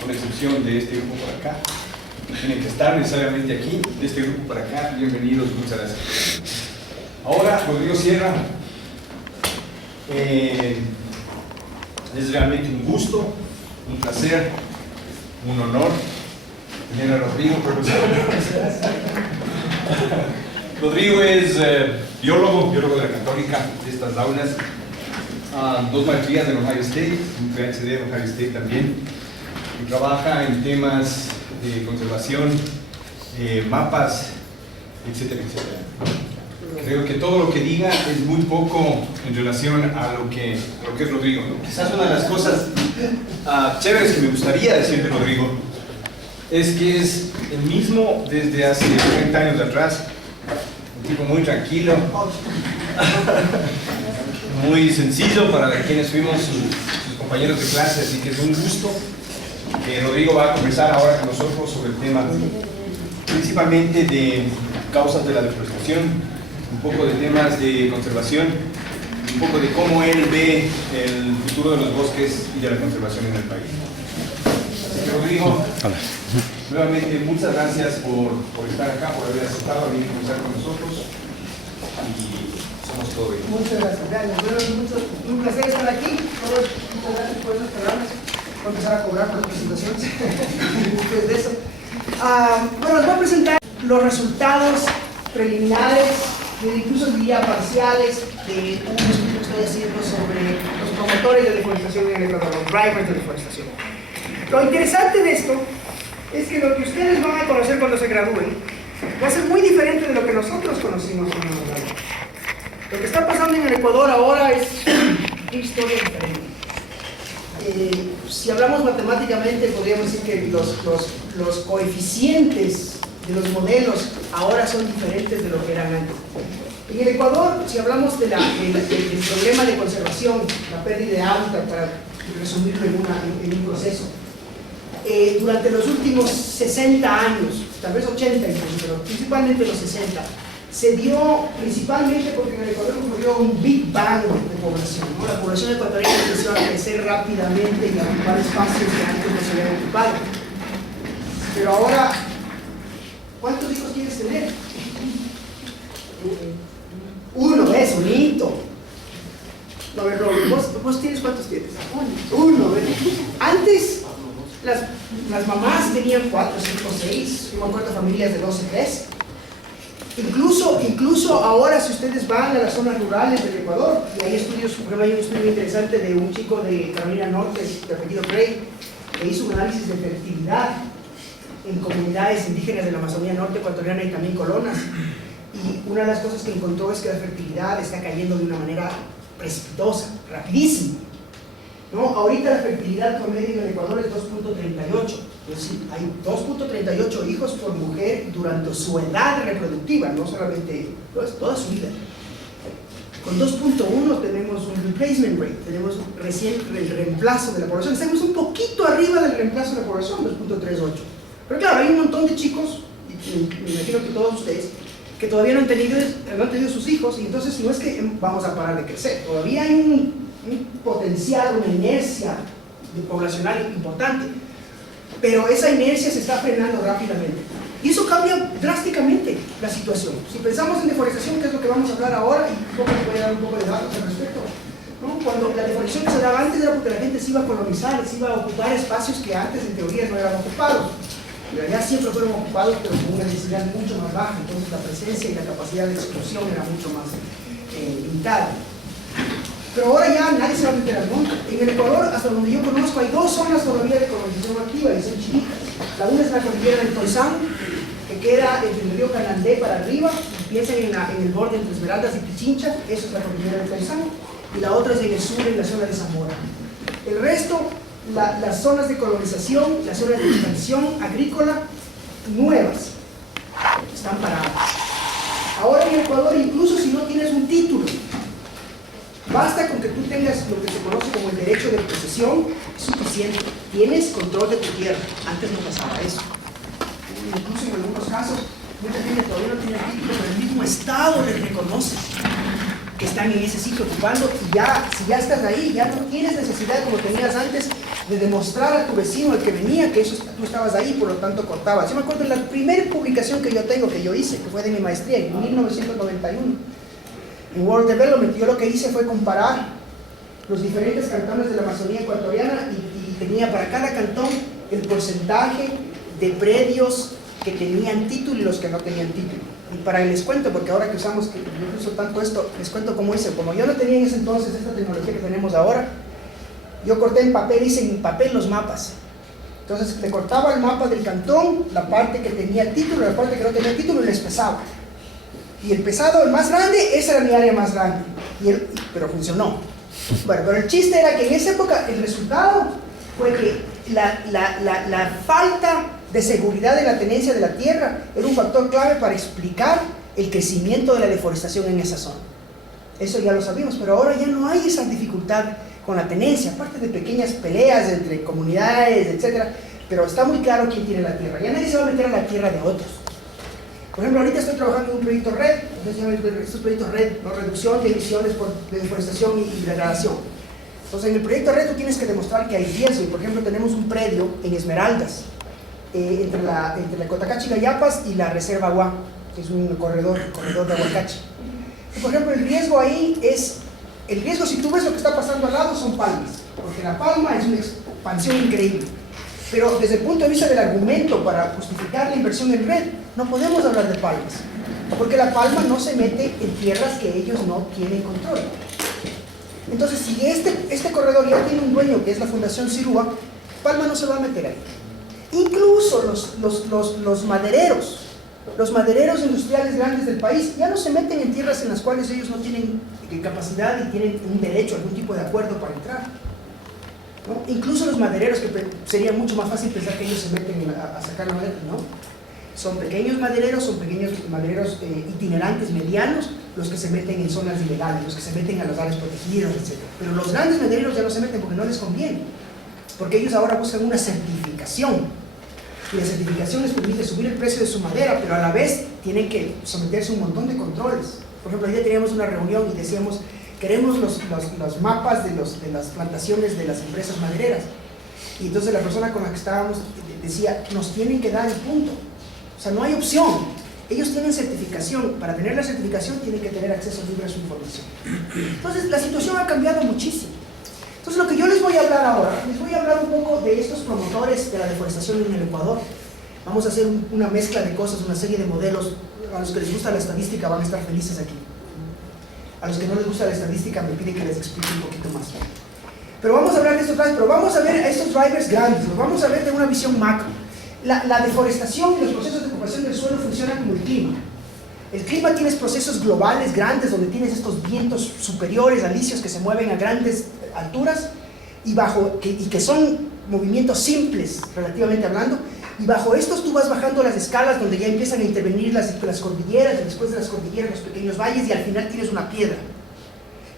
con excepción de este grupo por acá. No tienen que estar necesariamente aquí, de este grupo para acá. Bienvenidos, muchas gracias. Ahora, Rodrigo Sierra. Es realmente un gusto, un placer, un honor tener a Rodrigo, profesor. Rodrigo es biólogo de la Católica, de estas aulas, 2 maestrías en Ohio State, un PhD en Ohio State también, y trabaja en temas de conservación, mapas, etcétera, etcétera. Creo que todo lo que diga es muy poco en relación a lo que es Rodrigo, ¿no? Quizás una de las cosas chéveres que me gustaría decir de Rodrigo es que es el mismo desde hace 30 años atrás, un tipo muy tranquilo, muy sencillo para quienes fuimos sus compañeros de clase, así que es un gusto que Rodrigo va a conversar ahora con nosotros sobre el tema principalmente de causas de la deforestación, un poco de temas de conservación, un poco de cómo él ve el futuro de los bosques y de la conservación en el país. Así que Rodrigo, nuevamente muchas gracias por estar acá, por haber aceptado venir a conversar con nosotros y somos todo ello. Muchas gracias. Bueno, un placer estar aquí. Muchas gracias por esos programas. Voy a empezar a cobrar por las presentaciones. Después de eso. Bueno, les voy a presentar los resultados preliminares, incluso diría parciales, de un estudio que estoy haciendo sobre los promotores de deforestación en el Ecuador, los drivers de deforestación. Lo interesante de esto es que lo que ustedes van a conocer cuando se gradúen va a ser muy diferente de lo que nosotros conocimos cuando nos graduamos. Lo que está pasando en el Ecuador ahora es una historia diferente. Si hablamos matemáticamente, podríamos decir que los coeficientes de los modelos ahora son diferentes de lo que eran antes. En el Ecuador, si hablamos del problema de conservación, la pérdida de hábitat, para resumirlo en un proceso, durante los últimos 60 años, tal vez 80 incluso, pero principalmente los 60, se dio principalmente porque en el Ecuador ocurrió un Big Bang de población, ¿no? La población ecuatoriana empezó a crecer rápidamente y a ocupar espacios que antes no se habían ocupado. Pero ahora, ¿cuántos hijos quieres tener? Uno, es bonito. No, ¿vos tienes cuántos tienes? Uno, ¿verdad? Antes, las mamás tenían 4, 5, 6, yo me acuerdo familias de 12, 13. Incluso ahora, si ustedes van a las zonas rurales del Ecuador, y hay estudios, por ejemplo, hay un estudio interesante de un chico de Carolina Norte, de apellido Gray, que hizo un análisis de fertilidad en comunidades indígenas de la Amazonía Norte ecuatoriana y también colonas. Y una de las cosas que encontró es que la fertilidad está cayendo de una manera precipitosa, rapidísima, ¿no? Ahorita la fertilidad promedio en el Ecuador es 2.38, es decir, hay 2.38 hijos por mujer durante su edad reproductiva, no solamente, toda su vida. Con 2.1 tenemos un replacement rate, tenemos recién el reemplazo de la población, estamos un poquito arriba del reemplazo de la población, 2.38. Pero claro, hay un montón de chicos, y me imagino que todos ustedes, que todavía no han tenido sus hijos, y entonces no es que vamos a parar de crecer, todavía hay un potencial, una inercia poblacional importante, pero esa inercia se está frenando rápidamente. Y eso cambia drásticamente la situación. Si pensamos en deforestación, que es lo que vamos a hablar ahora, y les voy a dar un poco de datos al respecto, ¿no? Cuando la deforestación que se daba antes era porque la gente se iba a colonizar, se iba a ocupar espacios que antes en teoría no eran ocupados. En realidad siempre fueron ocupados, pero con una densidad mucho más baja, entonces la presencia y la capacidad de exclusión era mucho más limitada. Pero ahora ya nadie se va a meter al monte. En el Ecuador, hasta donde yo conozco, hay 2 zonas todavía de colonización activa y son chiquitas. La una es la cordillera del Toisán, que queda entre el río Canandé para arriba, piensen en el borde entre Esmeraldas y Pichincha, eso es la cordillera del Toisán, y la otra es en el sur, en la zona de Zamora. El resto, las zonas de colonización, las zonas de expansión agrícola nuevas, están paradas. Ahora en el Ecuador, incluso si no tienes un título, basta con que tú tengas lo que se conoce como el derecho de posesión, es suficiente. Tienes control de tu tierra. Antes no pasaba eso. Incluso en algunos casos, mucha gente todavía no tiene título, pero el mismo Estado les reconoce que están en ese sitio ocupando, y ya, si ya estás ahí, ya no tienes necesidad como tenías antes de demostrar a tu vecino, el que venía, que tú estabas ahí, por lo tanto cortabas. Yo me acuerdo de la primera publicación que yo tengo, que yo hice, que fue de mi maestría en 1991, en World Development. Yo lo que hice fue comparar los diferentes cantones de la Amazonía ecuatoriana y tenía para cada cantón el porcentaje de predios que tenían título y los que no tenían título. Y para les cuento, porque ahora que usamos, que yo uso tanto esto, les cuento cómo hice. Como yo no tenía en ese entonces esta tecnología que tenemos ahora, yo corté en papel, hice en papel los mapas. Entonces le cortaba el mapa del cantón, la parte que tenía título, la parte que no tenía título, y les pesaba. Y el pesado, el más grande, esa era mi área más grande. Pero funcionó. Bueno, pero el chiste era que en esa época el resultado fue que la falta de seguridad de la tenencia de la tierra era un factor clave para explicar el crecimiento de la deforestación en esa zona. Eso ya lo sabíamos, pero ahora ya no hay esa dificultad con la tenencia, aparte de pequeñas peleas entre comunidades, etc. Pero está muy claro quién tiene la tierra. Ya nadie se va a meter a la tierra de otros. Por ejemplo, ahorita estoy trabajando en un proyecto RED, estos proyectos RED, ¿no? Reducción de emisiones de deforestación y degradación. Entonces, en el proyecto RED tú tienes que demostrar que hay riesgo. Y, por ejemplo, tenemos un predio en Esmeraldas, entre la Cotacachi Gayapas y la Reserva Agua, que es un corredor de Aguacachi. Y, por ejemplo, el riesgo ahí es, si tú ves lo que está pasando al lado, son palmas, porque la palma es una expansión increíble. Pero desde el punto de vista del argumento para justificar la inversión en red, no podemos hablar de palmas, porque la palma no se mete en tierras que ellos no tienen control. Entonces, si este corredor ya tiene un dueño, que es la Fundación Sirúa, palma no se va a meter ahí. Incluso los madereros industriales grandes del país ya no se meten en tierras en las cuales ellos no tienen capacidad y tienen un derecho, algún tipo de acuerdo para entrar, ¿no? Incluso los madereros, que sería mucho más fácil pensar que ellos se meten a sacar la madera, ¿no? Son pequeños madereros itinerantes medianos los que se meten en zonas ilegales, los que se meten a las áreas protegidas, etc. Pero los grandes madereros ya no se meten porque no les conviene, porque ellos ahora buscan una certificación, y la certificación les permite subir el precio de su madera, pero a la vez tienen que someterse a un montón de controles. Por ejemplo, ayer teníamos una reunión y decíamos, queremos los mapas de las plantaciones de las empresas madereras. Y entonces la persona con la que estábamos decía, nos tienen que dar el punto. O sea, no hay opción. Ellos tienen certificación. Para tener la certificación tienen que tener acceso libre a su información. Entonces, la situación ha cambiado muchísimo. Entonces, lo que yo les voy a hablar ahora, les voy a hablar un poco de estos promotores de la deforestación en el Ecuador. Vamos a hacer una mezcla de cosas, una serie de modelos. A los que les gusta la estadística van a estar felices aquí. A los que no les gusta la estadística me piden que les explique un poquito más. Pero vamos a hablar de estos drivers, pero vamos a ver a estos drivers grandes, los vamos a ver de una visión macro. La deforestación y los procesos de ocupación del suelo funcionan como el clima. El clima tienes procesos globales grandes donde tienes estos vientos superiores, alisios, que se mueven a grandes alturas y que son movimientos simples, relativamente hablando, y bajo estos tú vas bajando las escalas donde ya empiezan a intervenir las cordilleras, y después de las cordilleras los pequeños valles, y al final tienes una piedra,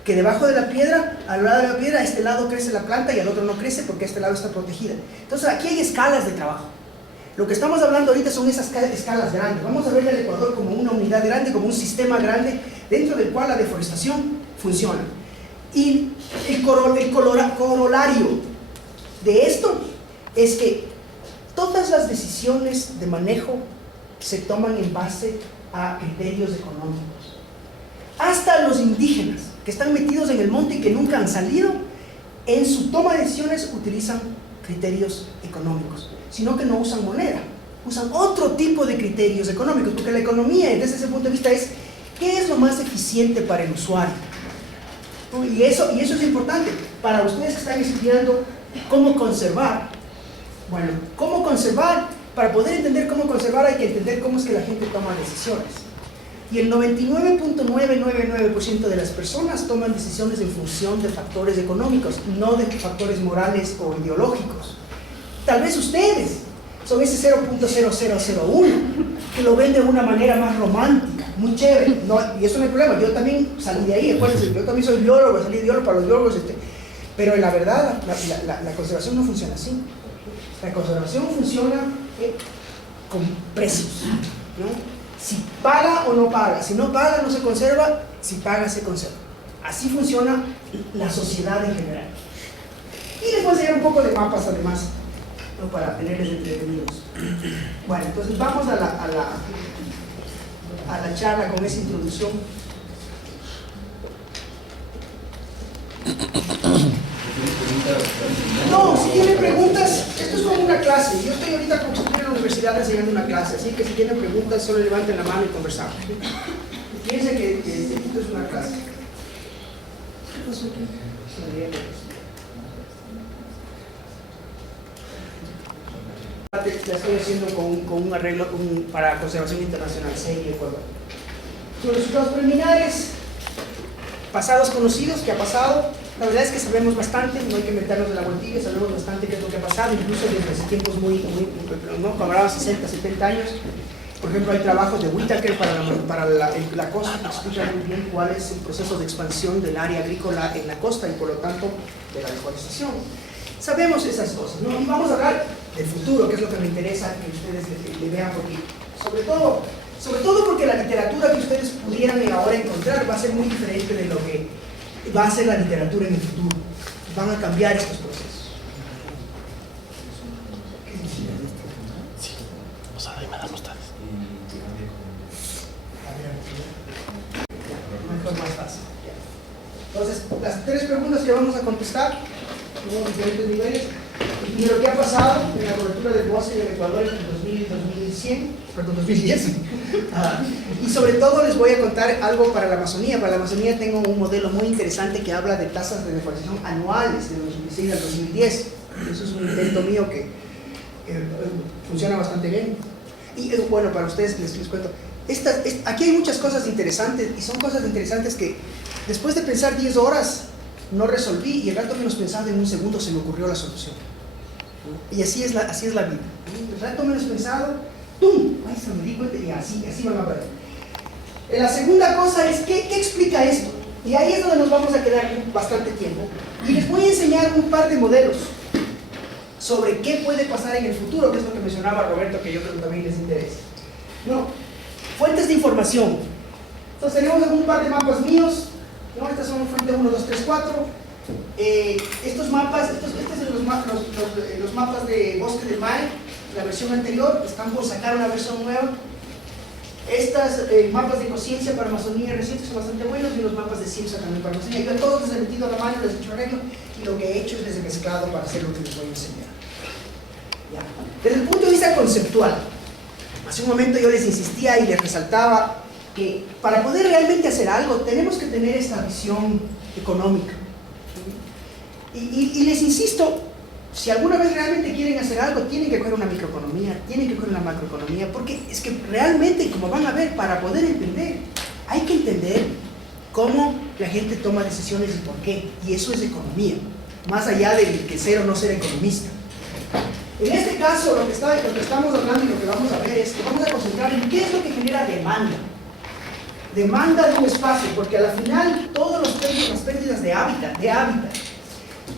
que debajo de la piedra, al lado de la piedra, a este lado crece la planta y al otro no crece porque a este lado está protegida. Entonces aquí hay escalas de trabajo. Lo que estamos hablando ahorita son esas escalas grandes. Vamos a ver al Ecuador como una unidad grande, como un sistema grande, dentro del cual la deforestación funciona. Y el corolario de esto es que todas las decisiones de manejo se toman en base a criterios económicos. Hasta los indígenas, que están metidos en el monte y que nunca han salido, en su toma de decisiones utilizan criterios económicos, sino que no usan moneda, usan otro tipo de criterios económicos, porque la economía, desde ese punto de vista, es ¿qué es lo más eficiente para el usuario? Y eso es importante para ustedes que están estudiando cómo conservar. Bueno, cómo conservar, para poder entender cómo conservar hay que entender cómo es que la gente toma decisiones. Y el 99.999% de las personas toman decisiones en función de factores económicos, no de factores morales o ideológicos. Tal vez ustedes son ese 0.0001 que lo ven de una manera más romántica, muy chévere, no, y eso no hay problema. Yo también salí de ahí, acuérdense, yo también soy biólogo, salí de biólogo para los biólogos, pero en la verdad la conservación no funciona así. La conservación funciona con precios, ¿no? Si paga o no paga, si no paga no se conserva, si paga se conserva. Así funciona la sociedad en general. Y les voy a enseñar un poco de mapas además, ¿no? Para tenerles entretenidos. Bueno, entonces vamos a la charla con esa introducción. No, si tienen preguntas, esto es como una clase. Yo estoy ahorita como si estuviera en la universidad enseñando una clase, así que si tienen preguntas, solo levanten la mano y conversamos. Fíjense que esto es una clase. ¿Qué pasó aquí? La estoy haciendo con un arreglo para conservación internacional, CEI, Ecuador. Los resultados preliminares, pasados conocidos, ¿qué ha pasado? La verdad es que sabemos bastante, no hay que meternos de la vueltilla, sabemos bastante qué es lo que ha pasado, incluso desde hace tiempos ¿no? Cuando hablaba 60, 70 años. Por ejemplo, hay trabajos de Whittaker para la costa que explican muy bien cuál es el proceso de expansión del área agrícola en la costa y por lo tanto de la deforestación. Sabemos esas cosas, ¿no? Y vamos a hablar del futuro, que es lo que me interesa que ustedes le vean, porque sobre todo porque la literatura que ustedes pudieran ahora encontrar va a ser muy diferente de lo que va a ser la literatura en el futuro. Van a cambiar estos procesos. Mejor, más fácil. Entonces, las tres preguntas que vamos a contestar, en diferentes niveles. Primero, ¿qué ha pasado en la cobertura del bosque del Ecuador entre 2000 y 2010? Y sobre todo les voy a contar algo para la Amazonía. Para la Amazonía tengo un modelo muy interesante que habla de tasas de deforestación anuales de 2006 al 2010. Eso es un intento mío que funciona bastante bien. Y bueno, para ustedes les cuento. Aquí hay muchas cosas interesantes, y son cosas interesantes que después de pensar 10 horas no resolví, y el rato menos pensado en un segundo se me ocurrió la solución. Y así es la vida. El rato menos pensado, ¡tum! Ay, se me di cuenta y así van a ver. La segunda cosa es, ¿qué explica esto? Y ahí es donde nos vamos a quedar bastante tiempo. Y les voy a enseñar un par de modelos sobre qué puede pasar en el futuro, que es lo que mencionaba Roberto, que yo creo que también les interesa. No, fuentes de información. Entonces tenemos un par de mapas míos, ¿no? Estas son fuente 1, 2, 3, 4. Estos mapas, estos son los mapas de Bosque del Mae, la versión anterior, están por sacar una versión nueva. Estas mapas de ecociencia para Amazonía recientes son bastante buenos, y los mapas de ciencia también para Amazonía. Yo a todos les he metido a la mano, les he hecho arreglo, y lo que he hecho es les he mezclado para hacer lo que les voy a enseñar. ¿Ya? Desde el punto de vista conceptual, hace un momento yo les insistía y les resaltaba que para poder realmente hacer algo tenemos que tener esta visión económica. Y les insisto, si alguna vez realmente quieren hacer algo, tienen que coger una microeconomía, tienen que coger una macroeconomía, porque es que realmente, como van a ver, para poder entender, hay que entender cómo la gente toma decisiones y por qué, y eso es economía, más allá de que ser o no ser economista. En este caso, lo que estamos hablando y lo que vamos a ver es que vamos a concentrar en qué es lo que genera demanda. Demanda de un espacio, porque a la final todas las pérdidas de hábitat,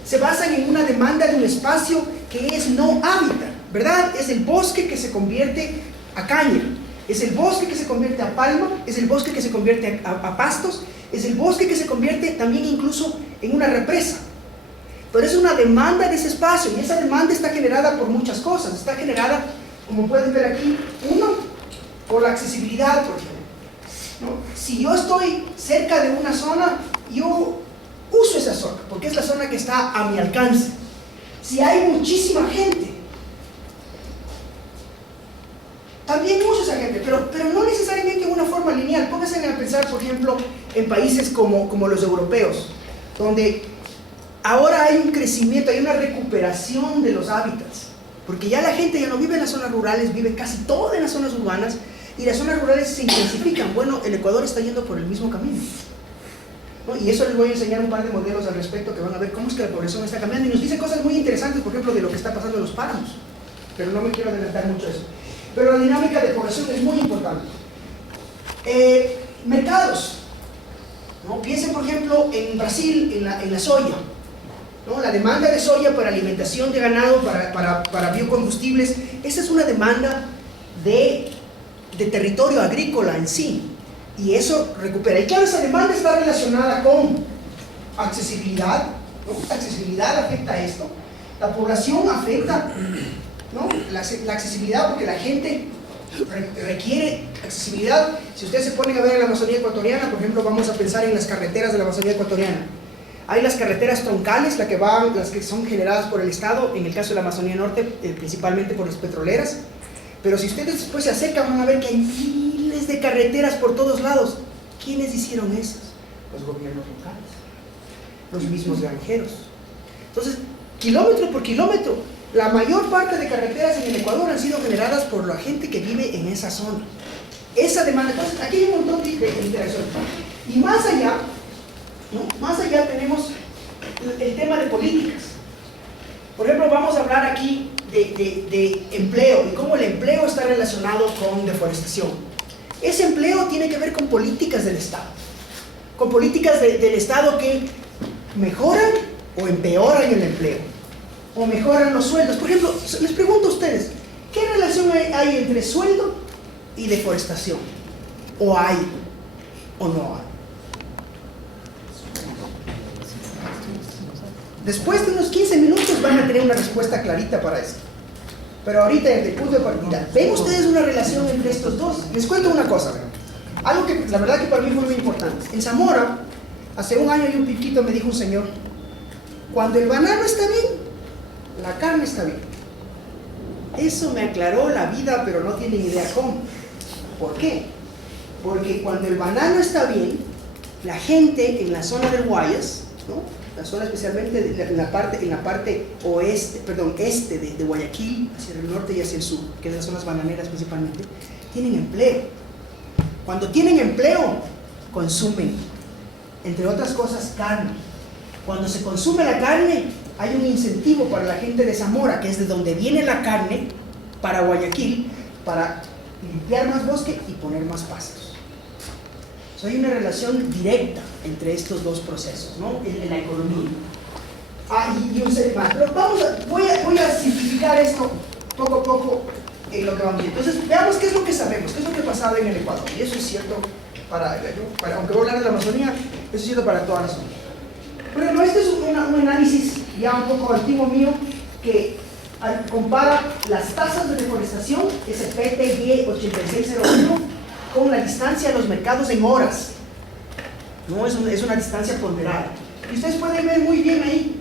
se basan en una demanda de un espacio que es no hábitat, ¿verdad? Es el bosque que se convierte a caña, es el bosque que se convierte a palma, es el bosque que se convierte a pastos, es el bosque que se convierte también incluso en una represa. Pero es una demanda de ese espacio, y esa demanda está generada por muchas cosas. Está generada, como pueden ver aquí, uno, por la accesibilidad, por ejemplo, ¿no? Si yo estoy cerca de una zona, yo uso esa zona, porque es la zona que está a mi alcance. Si hay muchísima gente, también uso esa gente, pero no necesariamente en una forma lineal. Pónganse a pensar, por ejemplo, en países como los europeos, donde ahora hay un crecimiento, hay una recuperación de los hábitats, porque ya la gente ya no vive en las zonas rurales, vive casi toda en las zonas urbanas, y las zonas rurales se intensifican. Bueno, el Ecuador está yendo por el mismo camino, ¿no? Y eso les voy a enseñar un par de modelos al respecto, que van a ver cómo es que la población está cambiando, y nos dice cosas muy interesantes, por ejemplo, de lo que está pasando en los páramos, pero no me quiero adelantar mucho a eso. Pero la dinámica de población es muy importante. Mercados, ¿no? Piensen, por ejemplo, en Brasil, en la soya, ¿no? La demanda de soya para alimentación de ganado, para biocombustibles, esa es una demanda de territorio agrícola en sí, y eso recupera. Y claro, esa demanda está relacionada con accesibilidad, ¿no? La accesibilidad afecta a esto, la población afecta, ¿no? La accesibilidad, porque la gente requiere accesibilidad. Si ustedes se ponen a ver en la Amazonía ecuatoriana, por ejemplo, vamos a pensar en las carreteras de la Amazonía ecuatoriana. Hay las carreteras troncales, las que son generadas por el Estado, en el caso de la Amazonía Norte, principalmente por las petroleras. Pero si ustedes después se acercan, van a ver que hay miles de carreteras por todos lados. ¿Quiénes hicieron esas? Los gobiernos locales, los mismos granjeros. Entonces, kilómetro por kilómetro, la mayor parte de carreteras en el Ecuador han sido generadas por la gente que vive en esa zona. Esa demanda, entonces, aquí hay un montón de interacción. Y más allá, ¿no? Más allá tenemos el tema de políticas. Por ejemplo, vamos a hablar aquí de empleo y cómo el empleo está relacionado con deforestación. Ese empleo tiene que ver con políticas del Estado, con políticas del Estado que mejoran o empeoran el empleo, o mejoran los sueldos. Por ejemplo, les pregunto a ustedes, ¿qué relación hay entre sueldo y deforestación? ¿O hay o no hay? Después de unos 15 minutos van a tener una respuesta clarita para esto. Pero ahorita, desde el punto de partida, ¿ven ustedes una relación entre estos dos? Les cuento una cosa, algo que la verdad que para mí fue muy importante. En Zamora, hace un año y un piquito me dijo un señor, cuando el banano está bien, la carne está bien. Eso me aclaró la vida, pero no tienen idea cómo. ¿Por qué? Porque cuando el banano está bien, la gente en la zona del Guayas, ¿no? La zona especialmente en la parte oeste, perdón, este de Guayaquil, hacia el norte y hacia el sur, que es las zonas bananeras principalmente, tienen empleo. Cuando tienen empleo, consumen, entre otras cosas, carne. Cuando se consume la carne, hay un incentivo para la gente de Zamora, que es de donde viene la carne, para Guayaquil, para limpiar más bosque y poner más pastos. Hay una relación directa entre estos dos procesos, ¿no? En la economía. Y un ser más. Pero voy a simplificar esto poco a poco en lo que vamos a ver. Entonces, veamos qué es lo que sabemos, qué es lo que ha pasado en el Ecuador. Y eso es cierto aunque voy a hablar de la Amazonía, eso es cierto para toda la zona. Bueno, este es un análisis ya un poco antiguo mío que compara las tasas de deforestación, ese PTY 8601, con la distancia a los mercados en horas. No es una distancia ponderada. Y ustedes pueden ver muy bien ahí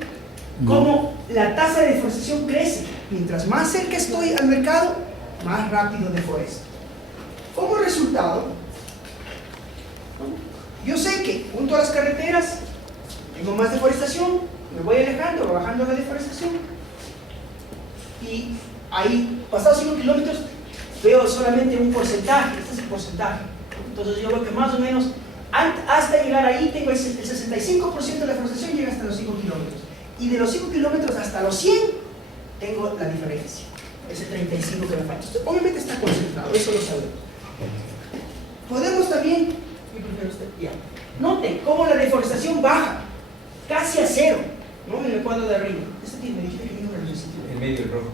cómo la tasa de deforestación crece. Mientras más cerca estoy al mercado, más rápido deforesto. Como resultado, yo sé que junto a las carreteras tengo más deforestación, me voy alejando, bajando la deforestación. Y ahí, pasados 5 kilómetros, veo solamente un porcentaje. Este es el porcentaje. Entonces yo veo que más o menos hasta llegar ahí tengo el 65% de la deforestación llega hasta los 5 kilómetros. Y de los 5 kilómetros hasta los 100 tengo la diferencia, ese 35 que me falta. Entonces, obviamente está concentrado, eso lo sabemos. Podemos también, noten cómo la deforestación baja casi a cero, ¿no? En el cuadro de arriba. Este tiene, me dijiste que tiene una lucecita. En medio del rojo.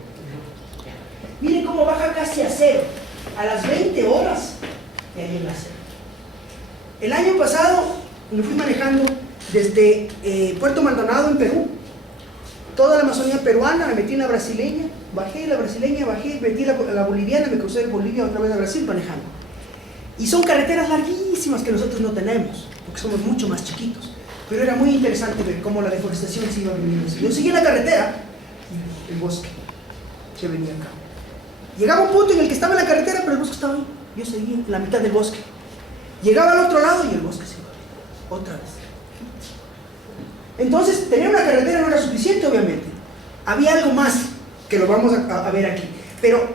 Miren cómo baja casi a cero. A las 20 horas de ahí en la cero. El año pasado me fui manejando desde Puerto Maldonado en Perú, toda la Amazonía peruana, me metí en la brasileña, bajé la brasileña, metí la boliviana, me crucé de Bolivia otra vez a Brasil manejando. Y son carreteras larguísimas que nosotros no tenemos, porque somos mucho más chiquitos. Pero era muy interesante ver cómo la deforestación se iba viniendo. Yo seguí la carretera, el bosque se venía acá. Llegaba un punto en el que estaba en la carretera, pero el bosque estaba ahí. Yo seguía en la mitad del bosque. Llegaba al otro lado y el bosque se iba otra vez. Entonces, tener una carretera no era suficiente, obviamente. Había algo más que lo vamos a ver aquí. Pero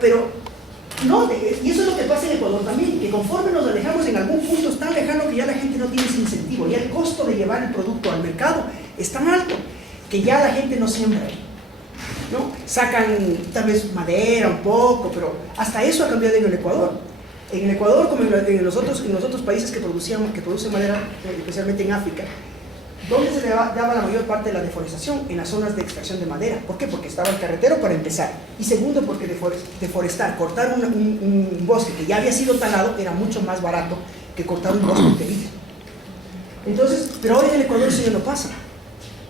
no, y eso es lo que pasa en Ecuador también, que conforme nos alejamos en algún punto es tan lejano que ya la gente no tiene ese incentivo. Ya el costo de llevar el producto al mercado es tan alto que ya la gente no siembra ahí, ¿no? Sacan tal vez madera un poco, pero hasta eso ha cambiado en el Ecuador. En el Ecuador, como en los otros países que producen madera, especialmente en África, ¿dónde se le daba la mayor parte de la deforestación? En las zonas de extracción de madera. ¿Por qué? Porque estaba el carretero para empezar. Y segundo, porque deforestar, cortar un bosque que ya había sido talado, era mucho más barato que cortar un bosque enterito. Entonces, pero ahora en el Ecuador eso ya no pasa.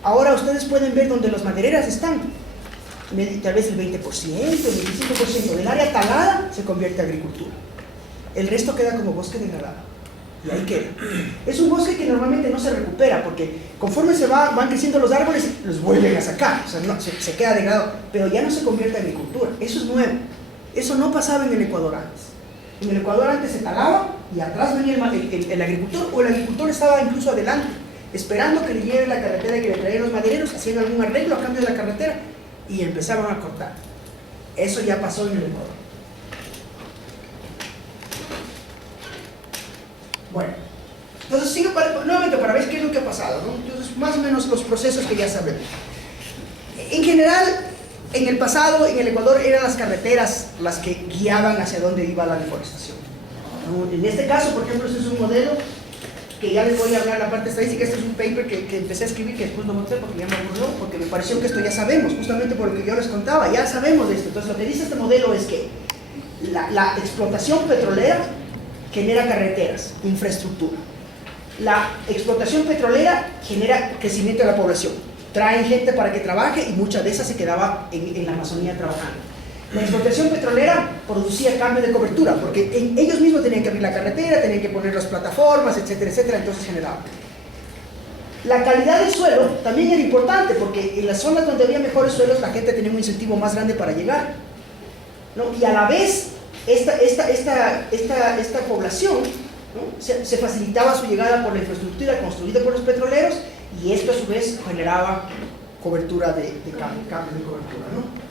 ahora ustedes pueden ver donde las madereras están. Tal vez el 20%, el 25% del área talada se convierte en agricultura. El resto queda como bosque degradado. Y ahí queda. Es un bosque que normalmente no se recupera, porque conforme van creciendo los árboles, los vuelven a sacar. O sea, no, se queda degradado, pero ya no se convierte en agricultura. Eso es nuevo. Eso no pasaba en el Ecuador antes. En el Ecuador antes se talaba y atrás venía el agricultor, o el agricultor estaba incluso adelante, esperando que le llegue la carretera y que le traían los madereros, haciendo algún arreglo a cambio de la carretera, y empezaban a cortar. Eso ya pasó en el Ecuador. Bueno, entonces sigo nuevamente para ver qué es lo que ha pasado, ¿no? Entonces, más o menos los procesos que ya sabemos. En general, en el pasado, en el Ecuador, eran las carreteras las que guiaban hacia dónde iba la deforestación, ¿no? En este caso, por ejemplo, este es un modelo que ya les voy a hablar la parte estadística. Este es un paper que empecé a escribir, que después no monté porque ya me aburrió, porque me pareció que esto ya sabemos, justamente por lo que yo les contaba, ya sabemos de esto. Entonces, lo que dice este modelo es que la explotación petrolera genera carreteras, infraestructura. La explotación petrolera genera crecimiento de la población, traen gente para que trabaje y mucha de esa se quedaba en la Amazonía trabajando. La explotación petrolera producía cambio de cobertura, porque ellos mismos tenían que abrir la carretera, tenían que poner las plataformas, etcétera, etcétera, entonces generaba. La calidad del suelo también era importante, porque en las zonas donde había mejores suelos la gente tenía un incentivo más grande para llegar, ¿no? Y a la vez esta población, ¿no? se facilitaba su llegada por la infraestructura construida por los petroleros, y esto a su vez generaba cobertura de cambio de cobertura, ¿no?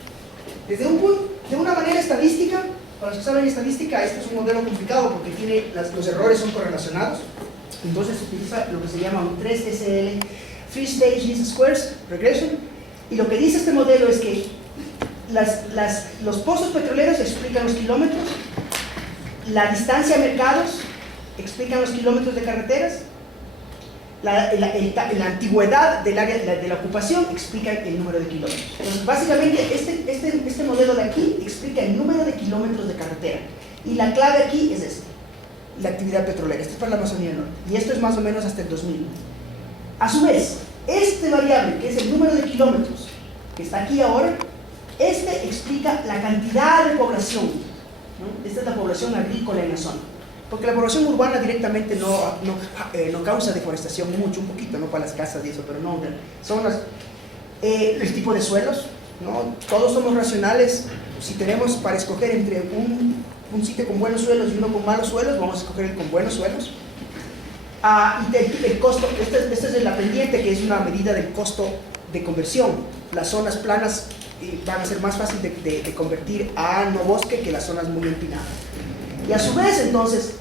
De una manera estadística, para los que saben estadística, este es un modelo complicado porque los errores son correlacionados. Entonces se utiliza lo que se llama un 3SL, 3-Stage Least Squares Regression, y lo que dice este modelo es que los pozos petroleros explican los kilómetros, la distancia a mercados explican los kilómetros de carreteras, la antigüedad del área de la ocupación explica el número de kilómetros. Entonces, básicamente, este modelo de aquí explica el número de kilómetros de carretera. Y la clave aquí es esta, la actividad petrolera. Esto es para la Amazonía del Norte. Y esto es más o menos hasta el 2000. A su vez, este variable, que es el número de kilómetros, que está aquí ahora, explica la cantidad de población, ¿no? Esta es la población agrícola en la zona. Porque la población urbana directamente no causa deforestación mucho, un poquito, ¿no? Para las casas y eso, pero no, son el tipo de suelos, ¿no? Todos somos racionales. Si tenemos para escoger entre un sitio con buenos suelos y uno con malos suelos, vamos a escoger el con buenos suelos. Y el costo, esta es la pendiente, que es una medida del costo de conversión. Las zonas planas van a ser más fácil de convertir a no bosque que las zonas muy empinadas. Y a su vez, entonces,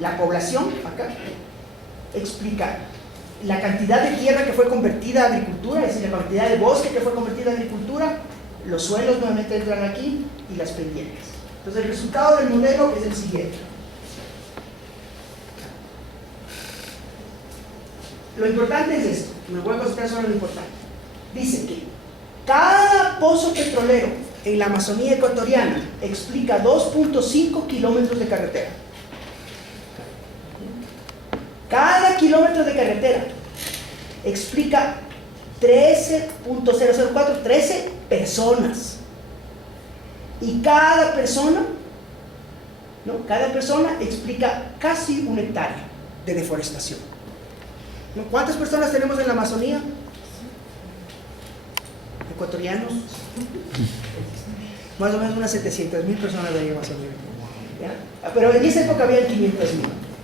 la población, acá, explica la cantidad de tierra que fue convertida a agricultura, es decir, la cantidad de bosque que fue convertida a agricultura, los suelos nuevamente entran aquí, y las pendientes. Entonces, el resultado del modelo es el siguiente. Lo importante es esto, me voy a concentrar sobre lo importante. Dice que cada pozo petrolero en la Amazonía ecuatoriana explica 2.5 kilómetros de carretera. Cada kilómetro de carretera explica 13.004, 13 personas. Y cada persona, ¿no? Cada persona explica casi 1 hectárea de deforestación, ¿no? ¿Cuántas personas tenemos en la Amazonía? Ecuatorianos. Más o menos unas 700.000 personas de ahí más o menos, ¿ya? Pero en esa época había 500.000.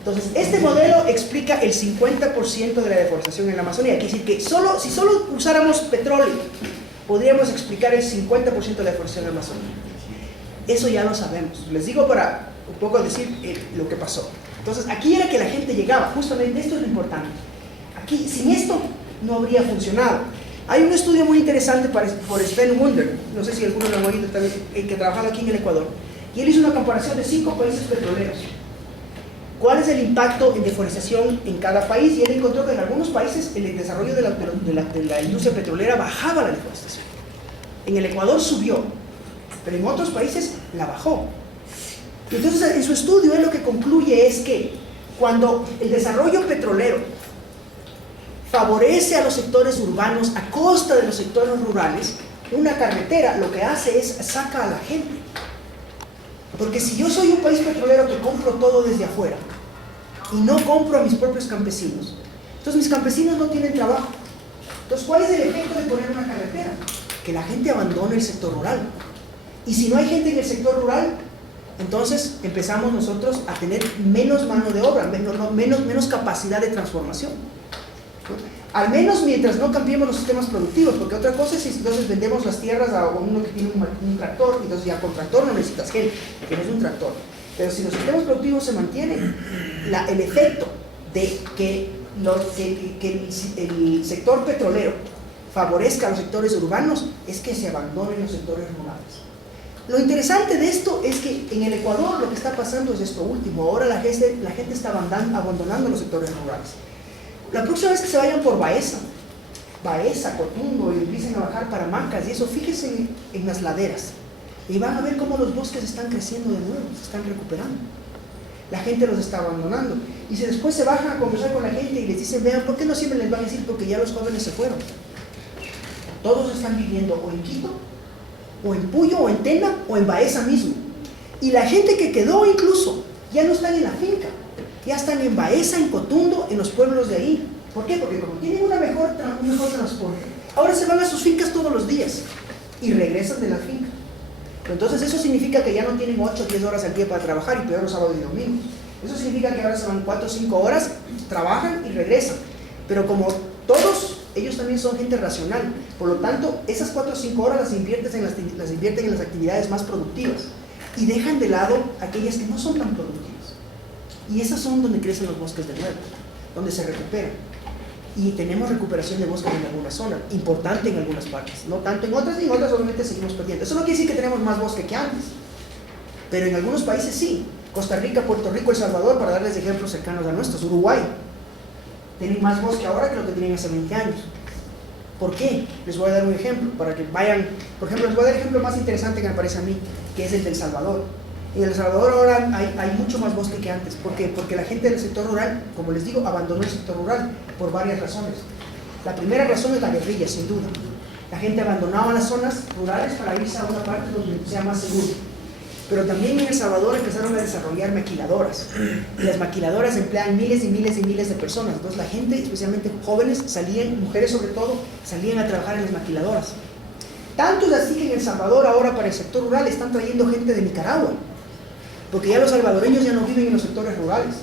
Entonces, este modelo explica el 50% de la deforestación en la Amazonía. Quiere decir que si solo usáramos petróleo, podríamos explicar el 50% de la deforestación en la Amazonía. Eso ya lo sabemos. Les digo para un poco decir lo que pasó. Entonces, aquí era que la gente llegaba. Justamente esto es lo importante. Aquí, sin esto, no habría funcionado. Hay un estudio muy interesante por Sven Wunder, no sé si alguno lo ha oído también, que trabajaba aquí en el Ecuador, y él hizo una comparación de 5 países petroleros. ¿Cuál es el impacto en deforestación en cada país? Y él encontró que en algunos países el desarrollo de la industria petrolera bajaba la deforestación. En el Ecuador subió, pero en otros países la bajó. Y entonces en su estudio él lo que concluye es que Cuando el desarrollo petrolero favorece a los sectores urbanos a costa de los sectores rurales, una carretera lo que hace es saca a la gente. Porque si yo soy un país petrolero que compro todo desde afuera y no compro a mis propios campesinos, entonces mis campesinos no tienen trabajo. Entonces, ¿cuál es el efecto de poner una carretera? Que la gente abandone el sector rural. Y si no hay gente en el sector rural, entonces empezamos nosotros a tener menos mano de obra, menos capacidad de transformación. Al menos mientras no cambiemos los sistemas productivos, porque otra cosa es si entonces vendemos las tierras a uno que tiene un tractor, entonces ya con tractor no necesitas gente, tienes un tractor. Pero si los sistemas productivos se mantienen, el efecto de que el sector petrolero favorezca a los sectores urbanos es que se abandonen los sectores rurales. Lo interesante de esto es que en el Ecuador lo que está pasando es esto último. Ahora la gente abandonando los sectores rurales. La próxima vez que se vayan por Baeza, Cotundo, y empiecen a bajar para Mancas y eso, fíjense en las laderas y van a ver cómo los bosques están creciendo de nuevo, se están recuperando. La gente los está abandonando. Y si después se bajan a conversar con la gente y les dicen, vean, ¿por qué no siempre les van a decir? Porque ya los jóvenes se fueron. Todos están viviendo o en Quito, o en Puyo, o en Tena, o en Baeza mismo. Y la gente que quedó incluso, ya no están en la finca, ya están en Baeza, en Cotundo, en los pueblos de ahí. ¿Por qué? Porque como tienen un mejor transporte, ahora se van a sus fincas todos los días y regresan de la finca. Entonces eso significa que ya no tienen 8 o 10 horas al día para trabajar, y peor los sábados y domingos. Eso significa que ahora se van 4 o 5 horas, trabajan y regresan. Pero como todos ellos también son gente racional, por lo tanto esas 4 o 5 horas las invierten en las actividades más productivas y dejan de lado aquellas que no son tan productivas. Y esas son donde crecen los bosques de nuevo, donde se recuperan. Y tenemos recuperación de bosques en algunas zonas, importante en algunas partes, no tanto en otras, y en otras obviamente seguimos perdiendo. Eso no quiere decir que tenemos más bosque que antes, pero en algunos países sí. Costa Rica, Puerto Rico, El Salvador, para darles ejemplos cercanos a nuestros. Uruguay tienen más bosque ahora que lo que tenían hace 20 años. ¿Por qué? Les voy a dar un ejemplo, para que vayan. Por ejemplo, les voy a dar el ejemplo más interesante que me parece a mí, que es el de El Salvador. En El Salvador ahora hay mucho más bosque que antes. ¿Por qué? Porque la gente del sector rural, como les digo, abandonó el sector rural por varias razones. La primera razón es la guerrilla, sin duda. La gente abandonaba las zonas rurales para irse a una parte donde sea más seguro. Pero también en El Salvador empezaron a desarrollar maquiladoras. Y las maquiladoras emplean miles y miles y miles de personas. Entonces la gente, especialmente jóvenes, mujeres sobre todo, salían a trabajar en las maquiladoras. Tanto es así que en El Salvador ahora para el sector rural están trayendo gente de Nicaragua. Porque ya los salvadoreños ya no viven en los sectores rurales.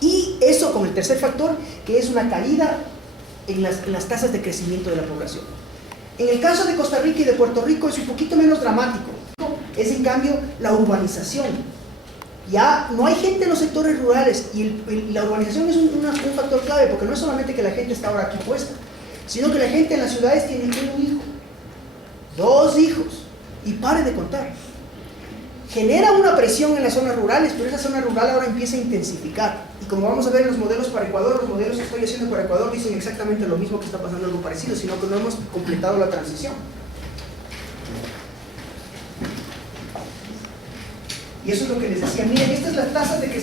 Y eso con el tercer factor, que es una caída en las tasas de crecimiento de la población. En el caso de Costa Rica y de Puerto Rico es un poquito menos dramático. Es en cambio la urbanización. Ya no hay gente en los sectores rurales y la urbanización es un factor clave, porque no es solamente que la gente está ahora aquí puesta, sino que la gente en las ciudades tiene un hijo, 2 hijos, y pare de contar. Genera una presión en las zonas rurales, pero esa zona rural ahora empieza a intensificar. Y como vamos a ver en los modelos para Ecuador, los modelos que estoy haciendo para Ecuador dicen exactamente lo mismo, que está pasando algo parecido, sino que no hemos completado la transición. Y eso es lo que les decía. Miren, esta es la tasa de que...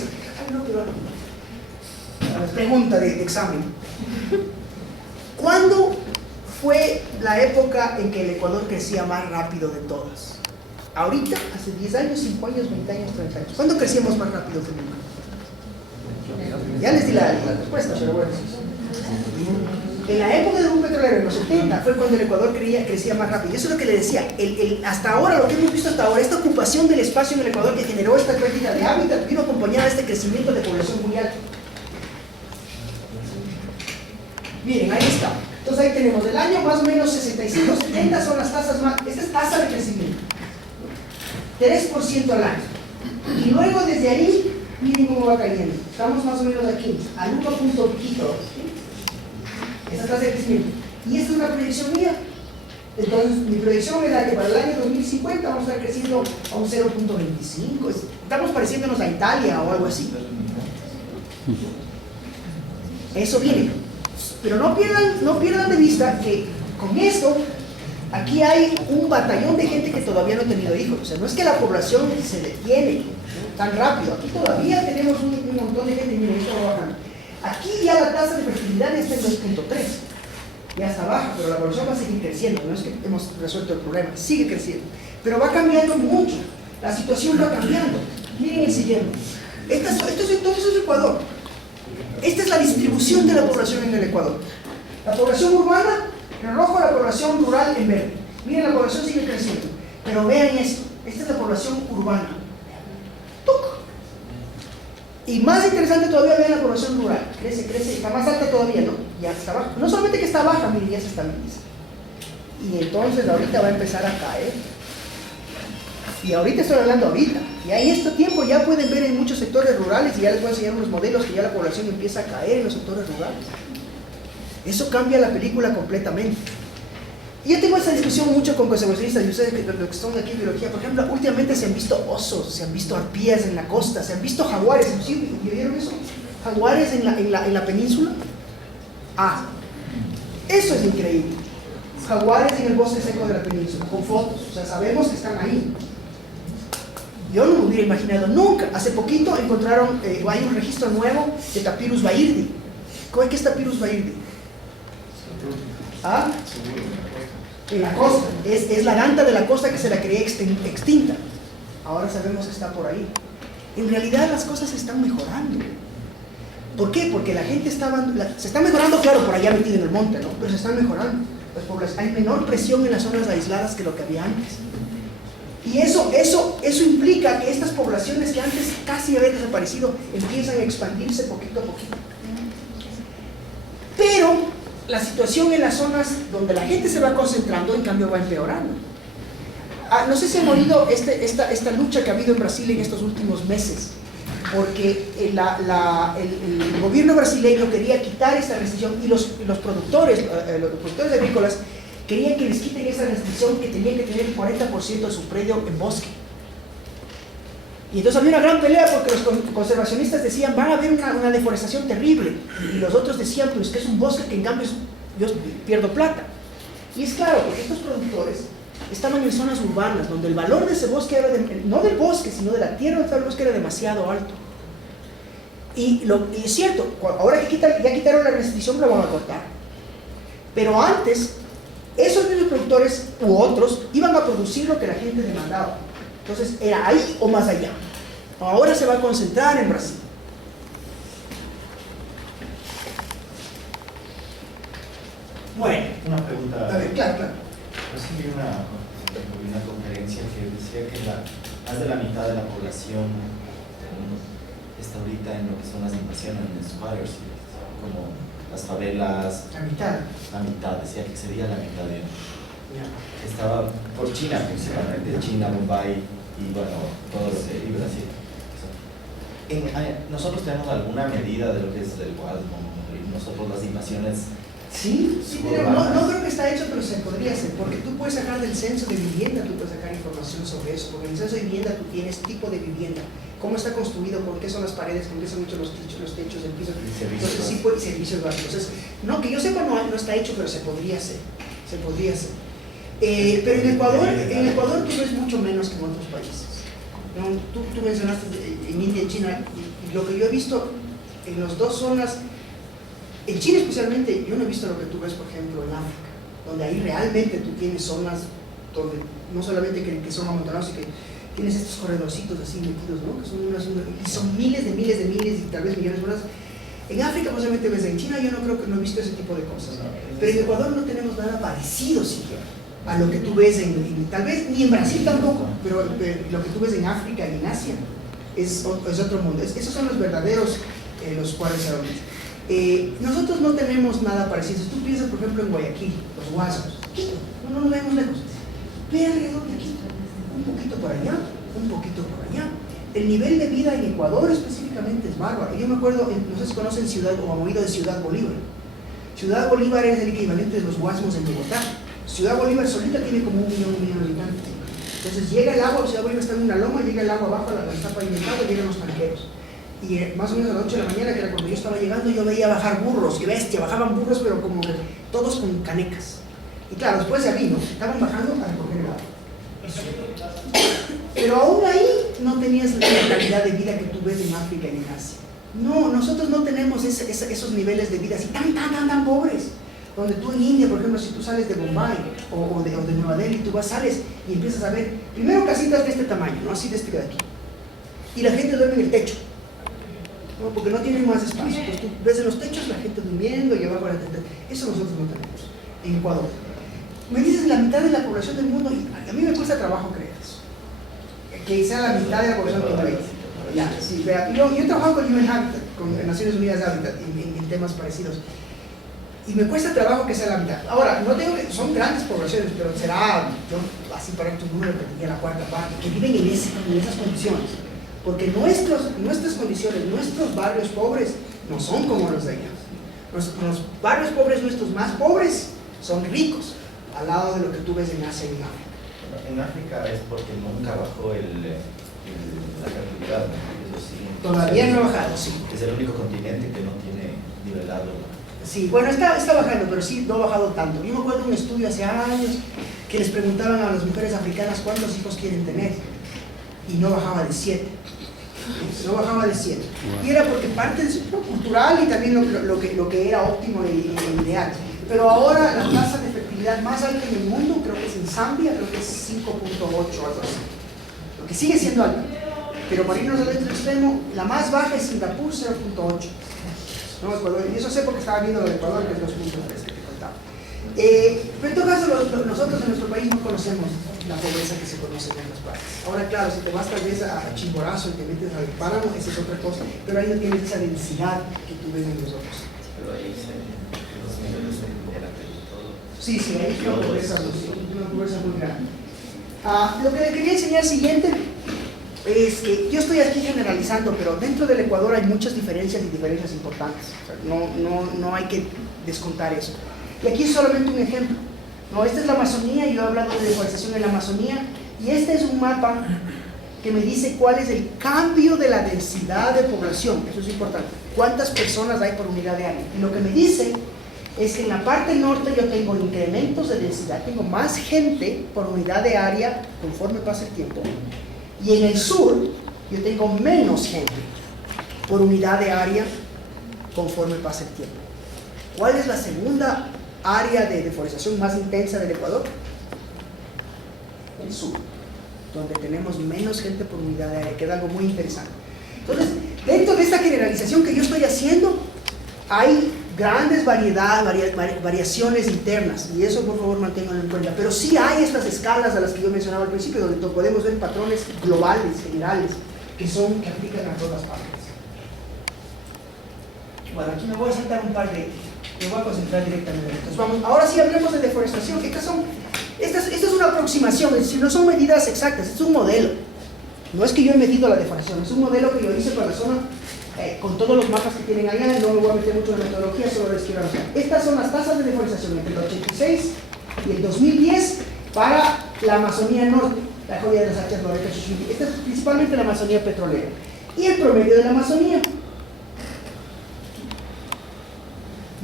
Pregunta de examen. ¿Cuándo fue la época en que el Ecuador crecía más rápido de todas? Ahorita, hace 10 años, 5 años, 20 años, 30 años. ¿Cuándo crecíamos más rápido que nunca? Ya les di la respuesta, pero bueno. En la época del boom petrolero, en los 70, fue cuando el Ecuador crecía más rápido. Y eso es lo que le decía. Hasta ahora, lo que hemos visto hasta ahora, esta ocupación del espacio en el Ecuador que generó esta pérdida de hábitat, vino acompañada de este crecimiento de población muy alto. Miren, ahí está. Entonces ahí tenemos el año más o menos 65, 70 son las tasas más. Esta es tasa de crecimiento. 3% al año. Y luego desde ahí, miren cómo va cayendo. Estamos más o menos aquí, al 1 punto piquito. Esa tasa de crecimiento. Y esta es una proyección mía. Entonces, mi proyección era que para el año 2050 vamos a estar creciendo a un 0.25. Estamos pareciéndonos a Italia o algo así. Eso viene. Pero no pierdan de vista que con esto Aquí hay un batallón de gente que todavía no ha tenido hijos. O sea, no es que la población se detiene tan rápido. Aquí todavía tenemos un montón de gente. Miren, esto va bajando. Aquí ya la tasa de fertilidad está en 2.3. Ya está baja, pero la población va a seguir creciendo. No es que hemos resuelto el problema, sigue creciendo. Pero va cambiando mucho. La situación va cambiando. Miren el siguiente. Esto es Ecuador. Esta es la distribución de la población en el Ecuador. La población urbana en rojo, la población rural en verde. Miren, la población sigue creciendo. Pero vean esto. Esta es la población urbana. ¡Tuc! Y más interesante todavía, vean la población rural. Crece, crece. Está más alta todavía, ¿no? Ya está baja. No solamente que está baja, miren, ya se estabiliza. Y entonces ahorita va a empezar a caer. Y ahorita estoy hablando ahorita. Y ahí este tiempo ya pueden ver en muchos sectores rurales, y ya les voy a enseñar unos modelos que ya la población empieza a caer en los sectores rurales. Eso cambia la película completamente. Y yo tengo esa discusión mucho con conservacionistas, y ustedes los que están aquí en biología, por ejemplo, últimamente se han visto osos, se han visto arpías en la costa, se han visto jaguares. ¿Sí vieron eso? Jaguares en la península. Ah, eso es increíble. Jaguares en el bosque seco de la península, con fotos, o sea, sabemos que están ahí. Yo no me hubiera imaginado nunca. Hace poquito encontraron, hay un registro nuevo de Tapirus bairdi. ¿Qué es Tapirus bairdi? ¿Ah? En la costa. Es la ganta de la costa que se la creía extinta. Ahora sabemos que está por ahí. En realidad las cosas se están mejorando. ¿Por qué? Porque la gente se está mejorando, claro, por allá metido en el monte, ¿no? Pero se están mejorando. Hay menor presión en las zonas aisladas que lo que había antes. Y eso implica que estas poblaciones que antes casi habían desaparecido empiezan a expandirse poquito a poquito. Pero la situación en las zonas donde la gente se va concentrando, en cambio, va empeorando. No sé si han oído esta lucha que ha habido en Brasil en estos últimos meses, porque el gobierno brasileño quería quitar esta restricción, y los productores agrícolas querían que les quiten esa restricción, que tenían que tener el 40% de su predio en bosque. Y entonces había una gran pelea, porque los conservacionistas decían, va a haber una deforestación terrible, y los otros decían, pues que es un bosque que en cambio yo pierdo plata. Y es claro, porque estos productores estaban en zonas urbanas, donde el valor de ese bosque era, no del bosque, sino de la tierra donde estaba el bosque, era demasiado alto. Y es cierto, ahora que ya quitaron la restricción, la van a cortar. Pero antes, esos mismos productores u otros iban a producir lo que la gente demandaba. Entonces era ahí o más allá. Ahora se va a concentrar en Brasil. Bueno, una pregunta. A ver, claro. Recibí una conferencia que decía que más de la mitad de la población está ahorita en lo que son las invasiones en squatters, como las favelas. La mitad. La mitad, decía que sería la mitad de estaba por China principalmente, China, Bombay y bueno, todo lo que y Brasil. ¿Nosotros tenemos alguna medida de lo que es el Guasmo? Nosotros las invasiones. Sí, pero no creo que está hecho, pero se podría hacer, porque tú puedes sacar del censo de vivienda, tú puedes sacar información sobre eso, porque en el censo de vivienda tú tienes tipo de vivienda, cómo está construido, por qué son las paredes, con qué son hechos los techos, el piso. Entonces sí puede servicios básicos. Entonces, no, que yo sepa no está hecho, pero se podría hacer, pero en Ecuador tú ves mucho menos que en otros países. ¿No? Tú mencionaste en India y China, y lo que yo he visto en las dos zonas, en China especialmente, yo no he visto lo que tú ves, por ejemplo, en África, donde ahí realmente tú tienes zonas donde no solamente que son amontonados, sino que tienes estos corredorcitos así metidos, ¿no? Que son miles y tal vez millones de horas. En África, posiblemente ves, en China yo no he visto ese tipo de cosas. Pero en Ecuador no tenemos nada parecido siquiera a lo que tú ves tal vez ni en Brasil tampoco, pero lo que tú ves en África y en Asia es otro mundo. Esos son los verdaderos los cuales nosotros no tenemos nada parecido. Si tú piensas, por ejemplo, en Guayaquil, los Guasos, Quito, no nos vemos lejos, ve alrededor de Quito, un poquito por allá, un poquito por allá. El nivel de vida en Ecuador específicamente es bárbaro. Yo me acuerdo, no sé si conocen o han oído de Ciudad Bolívar. Ciudad Bolívar es el equivalente de los Guasmos en Bogotá. Ciudad Bolívar solita tiene como 1 millón de habitantes. Entonces llega el agua, Ciudad Bolívar está en una loma, llega el agua abajo, está pavimentado, llegan los tanqueros. Y más o menos a las 8 de la mañana, que era cuando yo estaba llegando, yo veía bajar burros, que bestia, bajaban burros, pero como todos con canecas. Y claro, después se vino, estaban bajando a recoger el agua. Pero aún ahí no tenías la calidad de vida que tú ves en África y en Asia. No, nosotros no tenemos esos niveles de vida así tan pobres. Donde tú en India, por ejemplo, si tú sales de Bombay o de Nueva Delhi, tú sales y empiezas a ver, primero casitas de este tamaño, ¿no? Así de este de aquí. Y la gente duerme en el techo, ¿no? Porque no tienen más espacio. Entonces tú ves en los techos la gente durmiendo y abajo la gente. Eso nosotros no tenemos en Ecuador. Me dices la mitad de la población del mundo, y a mí me cuesta trabajo creer eso. Que sea la mitad de la población del mundo. Ya, sí, vea, yo he trabajado con UN Habitat, con Naciones Unidas de Habitat, en temas parecidos. Y me cuesta trabajo que sea la mitad. Ahora, no tengo que, son grandes poblaciones, pero será, yo así para tu número, que tenía la cuarta parte, que viven en esas condiciones. Porque nuestras condiciones, nuestros barrios pobres, no son como los de allá. Los barrios pobres, nuestros más pobres, son ricos, al lado de lo que tú ves en Asia y en África. En África es porque nunca bajó la fertilidad, eso sí. Todavía no ha bajado, sí. Es el único continente que no tiene nivelado. Sí, bueno, está bajando, pero sí, no ha bajado tanto. Yo me acuerdo de un estudio hace años que les preguntaban a las mujeres africanas cuántos hijos quieren tener y no bajaba de 7. No bajaba de 7. Y era porque parte de su cultural y también lo que era óptimo e ideal. Pero ahora la tasa de fertilidad más alta en el mundo, creo que es en Zambia, creo que es 5.8 o algo así. Lo que sigue siendo alto. Pero para irnos al otro extremo, la más baja es Singapur, 0.8. ¿No? Ecuador, y eso sé porque estaba viendo lo de Ecuador, que es 2.3 que te contaba. Pero en todo caso, nosotros en nuestro país no conocemos la pobreza que se conoce en otras partes. Ahora, claro, si te vas tal vez a Chimborazo y te metes al páramo, esa es otra cosa, pero ahí no tienes esa densidad que tú ves en los otros. Pero ahí los niveles de vulnerabilidad y todo. Sí, hay una pobreza muy grande. Lo que le quería enseñar siguiente es que yo estoy aquí generalizando, pero dentro del Ecuador hay muchas diferencias y diferencias importantes. O sea, no hay que descontar eso. Y aquí es solamente un ejemplo. No, esta es la Amazonía, yo he hablado de deforestación en la Amazonía, y este es un mapa que me dice cuál es el cambio de la densidad de población. Eso es importante. ¿Cuántas personas hay por unidad de área? Y lo que me dice es que en la parte norte yo tengo incrementos de densidad, tengo más gente por unidad de área conforme pasa el tiempo. Y en el sur, yo tengo menos gente por unidad de área conforme pasa el tiempo. ¿Cuál es la segunda área de deforestación más intensa del Ecuador? El sur, donde tenemos menos gente por unidad de área, que es algo muy interesante. Entonces, dentro de esta generalización que yo estoy haciendo, hay grandes variaciones internas, y eso por favor manténganlo en cuenta, pero sí hay estas escalas a las que yo mencionaba al principio, donde podemos ver patrones globales, generales, que aplican a todas partes. Bueno, aquí me voy a saltar un par de, me voy a concentrar directamente. Entonces vamos, ahora sí hablemos de deforestación. Esta es una aproximación, es decir, no son medidas exactas, es un modelo. No es que yo he medido la deforestación, es un modelo que yo hice para la zona. Con todos los mapas que tienen allá, no me voy a meter mucho en la metodología, solo les quiero anunciar. Estas son las tasas de deforestación entre el 86 y el 2010 para la Amazonía Norte, la joya de las archas Loreto Chuchumí. Esta es principalmente la Amazonía petrolera. Y el promedio de la Amazonía.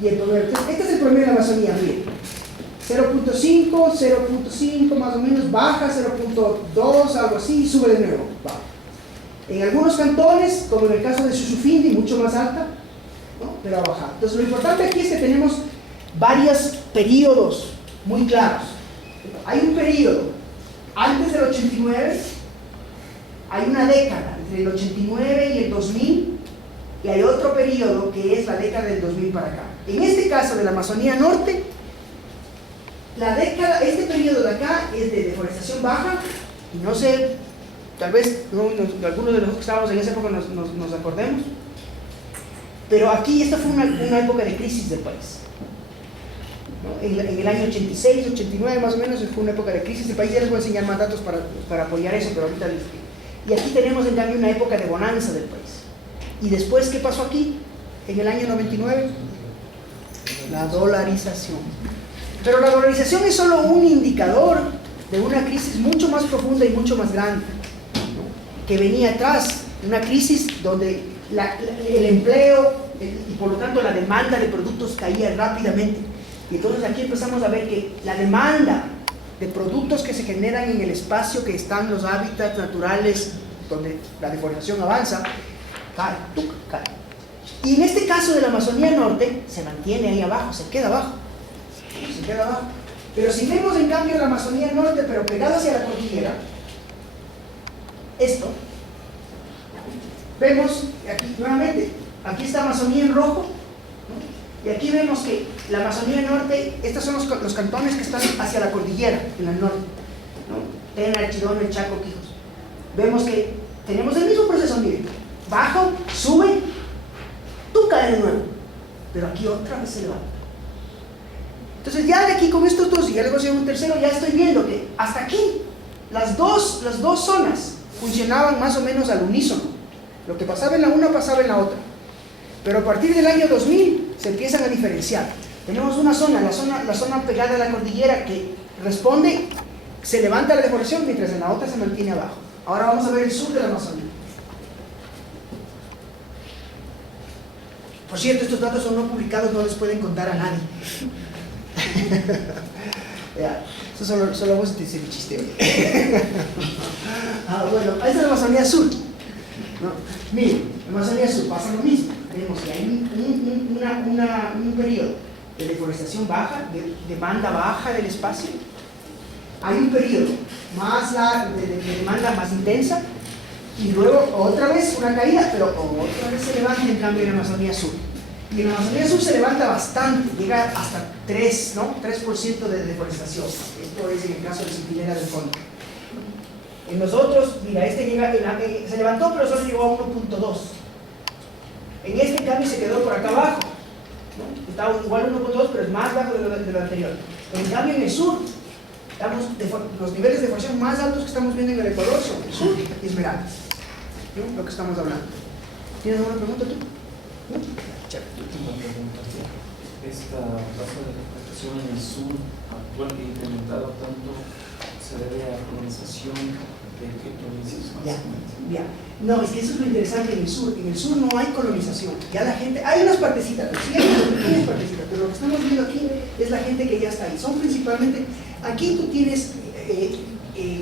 Y el promedio, este es el promedio de la Amazonía, miren. 0.5 más o menos, baja 0.2, algo así, y sube de nuevo. Va. En algunos cantones, como en el caso de Shushufindi, mucho más alta, ¿no? Pero ha bajado. Entonces lo importante aquí es que tenemos varios periodos muy claros. Hay un periodo antes del 89, hay una década entre el 89 y el 2000, y hay otro periodo que es la década del 2000 para acá. En este caso de la Amazonía Norte, este periodo de acá es de deforestación baja, y no sé, tal vez algunos de nosotros que estábamos en esa época nos acordemos, pero aquí esta fue una época de crisis del país, ¿no? En el año 86, 89 más o menos fue una época de crisis del país. Ya les voy a enseñar más datos para apoyar eso, pero ahorita les digo. Y aquí tenemos en cambio una época de bonanza del país. Y después, ¿qué pasó aquí? En el año 99, la dolarización. Pero la dolarización es solo un indicador de una crisis mucho más profunda y mucho más grande, ¿no? Que venía atrás, una crisis donde el empleo y por lo tanto la demanda de productos caía rápidamente. Y entonces aquí empezamos a ver que la demanda de productos que se generan en el espacio que están los hábitats naturales donde la deforestación avanza, cae, cae. Y en este caso de la Amazonía Norte, se mantiene ahí abajo, se queda abajo. Pero si vemos en cambio la Amazonía Norte, pero pegada hacia la cordillera, esto, vemos aquí nuevamente, aquí está Amazonía en rojo, ¿no? Y aquí vemos que la Amazonía Norte, estos son los cantones que están hacia la cordillera, en el norte, ¿no? Tena, Chirón, El Chaco, Quijos. Vemos que tenemos el mismo proceso, miren, bajo, sube, cae de nuevo, pero aquí otra vez se levanta. Entonces ya de aquí con estos dos, y ya luego hacer un tercero, ya estoy viendo que hasta aquí las dos zonas funcionaban más o menos al unísono. Lo que pasaba en la una pasaba en la otra. Pero a partir del año 2000 se empiezan a diferenciar. Tenemos una zona, la zona pegada a la cordillera que responde, se levanta la deforestación, mientras en la otra se mantiene abajo. Ahora vamos a ver el sur de la Amazonía. Por cierto, estos datos son no publicados, no les pueden contar a nadie. Ya, eso solo vos te dice el chiste hoy. Bueno, esta es la Amazonía Sur, ¿no? Miren, la Amazonía Sur pasa lo mismo. Vemos que hay un periodo de deforestación baja, de demanda baja del espacio. Hay un periodo más largo, de demanda más intensa, y luego otra vez una caída, pero otra vez se levanta en cambio en la Amazonía Sur. Y en la Amazonía Sur se levanta bastante, llega hasta 3%, ¿no? 3% de deforestación. Esto es en el caso de Cipinera del Fondo. En nosotros, mira, se levantó, pero solo llegó a 1.2. En este, en cambio, se quedó por acá abajo, ¿no? Estaba igual a 1.2, pero es más bajo de lo anterior. En cambio, en el sur, los niveles de deforestación más altos que estamos viendo en el Ecuador son el sur y Esmeraldas, ¿no? Lo que estamos hablando. ¿Tienes alguna pregunta tú? ¿No? Última pregunta. Esta tasa de deforestación en el sur actual que ha incrementado tanto se debe a colonización de qué provincias más. Ya. No, es que eso es lo interesante en el sur. En el sur no hay colonización. Ya la gente, hay unas partecitas, sí hay unas pequeñas partecitas, pero lo que estamos viendo aquí es la gente que ya está ahí. Son principalmente, aquí tú tienes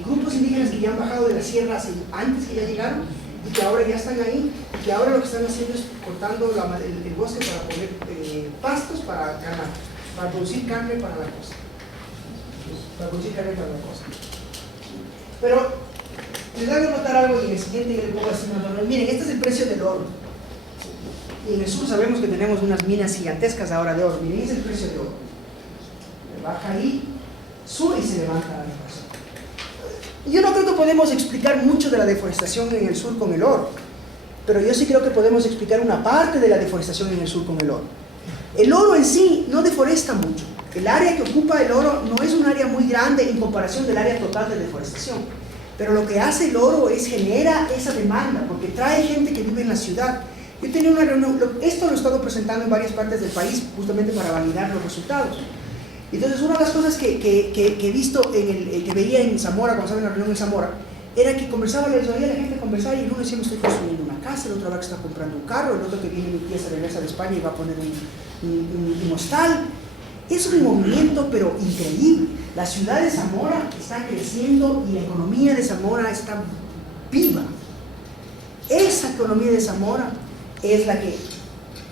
grupos indígenas que ya han bajado de las sierras antes que ya llegaron y que ahora ya están ahí, y que ahora lo que están haciendo es cortando el bosque para poner pastos para ganar, para producir carne para la costa. Pero les hago notar algo y en el siguiente yo les pongo así más o menos. Miren, este es el precio del oro. Y en el sur sabemos que tenemos unas minas gigantescas ahora de oro. Miren, ese es el precio de oro. Baja ahí, sube y se levanta la deforestación. Yo no creo que podemos explicar mucho de la deforestación en el sur con el oro, pero yo sí creo que podemos explicar una parte de la deforestación en el sur con el oro. El oro en sí no deforesta mucho. El área que ocupa el oro no es un área muy grande en comparación del área total de deforestación. Pero lo que hace el oro es genera esa demanda, porque trae gente que vive en la ciudad. Yo tenía una reunión, esto lo he estado presentando en varias partes del país, justamente para validar los resultados. Entonces, una de las cosas que he visto, que veía en Zamora, cuando estaba en la reunión en Zamora, era que conversaba, les oía a la gente conversar, y el uno decía, me estoy construyendo una casa, el otro va que está comprando un carro, el otro que viene mi tía se regresa de España y va a poner un hostal. Es un movimiento, pero increíble. La ciudad de Zamora está creciendo y la economía de Zamora está viva. Esa economía de Zamora es la que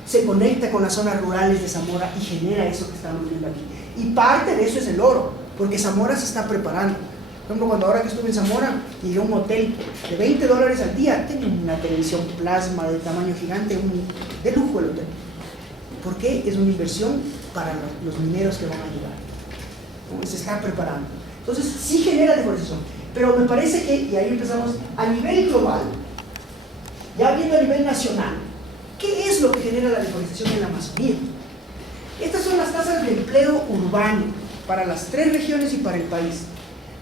se conecta con las zonas rurales de Zamora y genera eso que estamos viendo aquí. Y parte de eso es el oro, porque Zamora se está preparando. Por ejemplo, cuando ahora que estuve en Zamora, llegué a un hotel de $20 al día, tenía una televisión plasma de tamaño gigante, de lujo el hotel. ¿Por qué? Es una inversión para los mineros que van a llegar. ¿No? Se está preparando. Entonces, sí genera deforestación. Pero me parece que, y ahí empezamos, a nivel global, ya viendo a nivel nacional, ¿qué es lo que genera la deforestación en la Amazonía? Estas son las tasas de empleo urbano para las 3 regiones y para el país.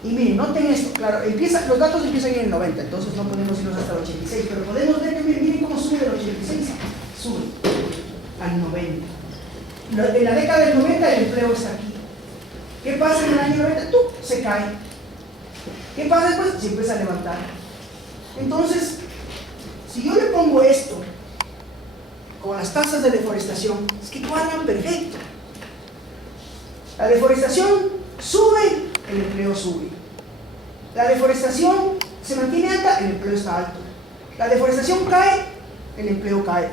Y miren, noten esto, claro, los datos empiezan en el 90, entonces no podemos irnos hasta el 86, pero podemos ver que miren cómo sube del 86, sube al 90. En la década del 90 el empleo está aquí. ¿Qué pasa en el año 90? Se cae. ¿Qué pasa después? Se empieza a levantar. Entonces, si yo le pongo esto con las tasas de deforestación, es que cuadran perfecto. La deforestación sube, el empleo sube. La deforestación se mantiene alta, el empleo está alto. La deforestación cae, el empleo cae.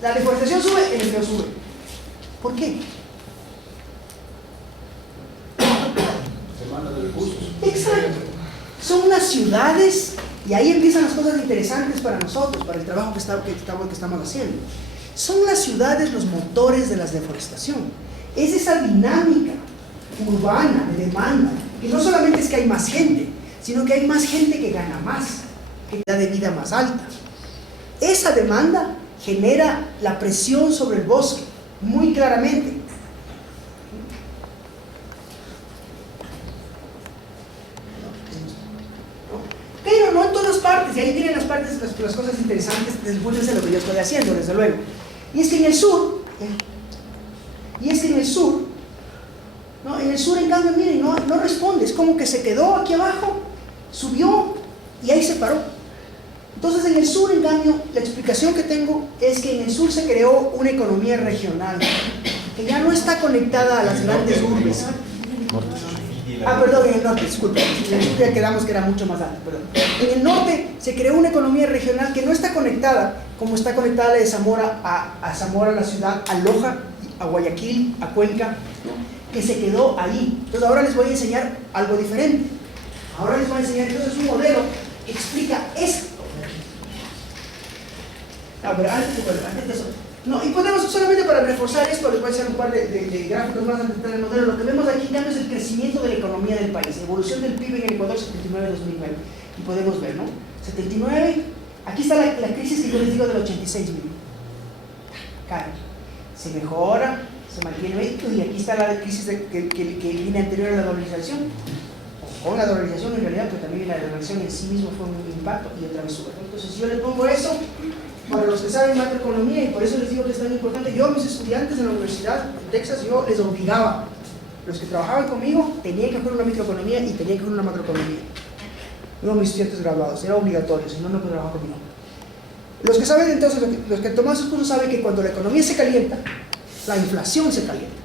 La deforestación sube, el empleo sube. ¿Por qué? Demanda de recursos. Exacto. Son las ciudades, y ahí empiezan las cosas interesantes para nosotros, para el trabajo que estamos haciendo. Son las ciudades los motores de la deforestación. Es esa dinámica urbana de demanda, que no solamente es que hay más gente, sino que hay más gente que gana más, que da de vida más alta. Esa demanda genera la presión sobre el bosque, muy claramente. Pero no en todas partes, y ahí tienen las partes, las cosas interesantes desde el punto de vista de lo que yo estoy haciendo, desde luego. Y es que en el sur, ¿no? En el sur, en cambio, miren, no responde, es como que se quedó aquí abajo, subió y ahí se paró. Entonces, en el sur, en cambio, la explicación que tengo es que en el sur se creó una economía regional, que ya no está conectada a las grandes urbes. Perdón, en el norte, disculpe, en el sur ya quedamos que era mucho más alto, perdón. En el norte se creó una economía regional que no está conectada, como está conectada la de Zamora a Zamora, la ciudad, a Loja, a Guayaquil, a Cuenca, ¿no? Que se quedó ahí. Entonces ahora les voy a enseñar algo diferente. Ahora les voy a enseñar entonces un modelo que explica esto. Pero antes de eso, no, y podemos, solamente para reforzar esto, les voy a hacer un par de gráficos más antes de entrar en el modelo. Lo que vemos aquí, en cambio, es el crecimiento de la economía del país, evolución del PIB en el Ecuador 79-2009. Y podemos ver, ¿no? 79, aquí está la crisis que yo les digo del 86, miren. Cae, se mejora, se mantiene, y aquí está la crisis que viene anterior a la dolarización. Con la dolarización en realidad, pero también la dolarización en sí mismo fue un impacto y otra vez sube. Entonces, si yo les pongo eso, para los que saben macroeconomía, y por eso les digo que es tan importante, yo a mis estudiantes en la universidad en Texas, yo les obligaba, los que trabajaban conmigo tenían que coger una microeconomía y tenían que coger una macroeconomía. No mis estudiantes graduados, era obligatorio, si no, no pueden trabajar conmigo. Los que saben entonces, los que toman esos cursos saben que cuando la economía se calienta, la inflación se calienta.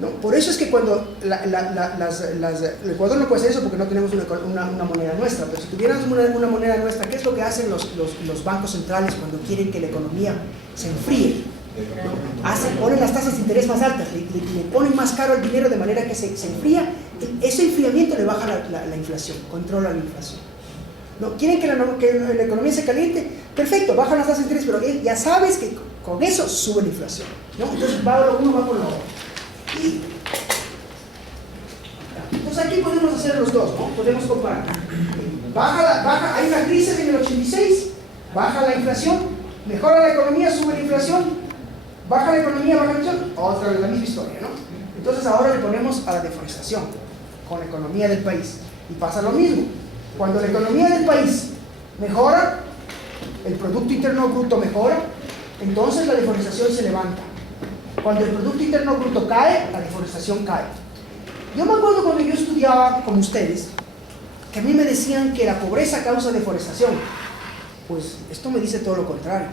¿No? Por eso es que cuando el Ecuador no puede hacer eso porque no tenemos una moneda nuestra, pero si tuviéramos una moneda nuestra, ¿qué es lo que hacen los bancos centrales cuando quieren que la economía se enfríe? ¿No? Ponen las tasas de interés más altas, le ponen más caro el dinero de manera que se enfría. Ese enfriamiento le baja la inflación, controla la inflación. ¿No? ¿Quieren que la economía se caliente? Perfecto, bajan las tasas de interés, pero ya sabes que con eso sube la inflación, ¿no? Entonces uno va por lo otro. Entonces aquí podemos hacer los dos, ¿no? Podemos comparar. Hay una crisis en el 86, baja la inflación, mejora la economía, sube la inflación, baja la economía, baja la inflación, otra vez la misma historia, ¿no? Entonces ahora le ponemos a la deforestación con la economía del país y pasa lo mismo. Cuando la economía del país mejora, el Producto Interno Bruto mejora, entonces la deforestación se levanta. Cuando el Producto Interno Bruto cae, la deforestación cae. Yo me acuerdo cuando yo estudiaba con ustedes, que a mí me decían que la pobreza causa deforestación. Pues esto me dice todo lo contrario,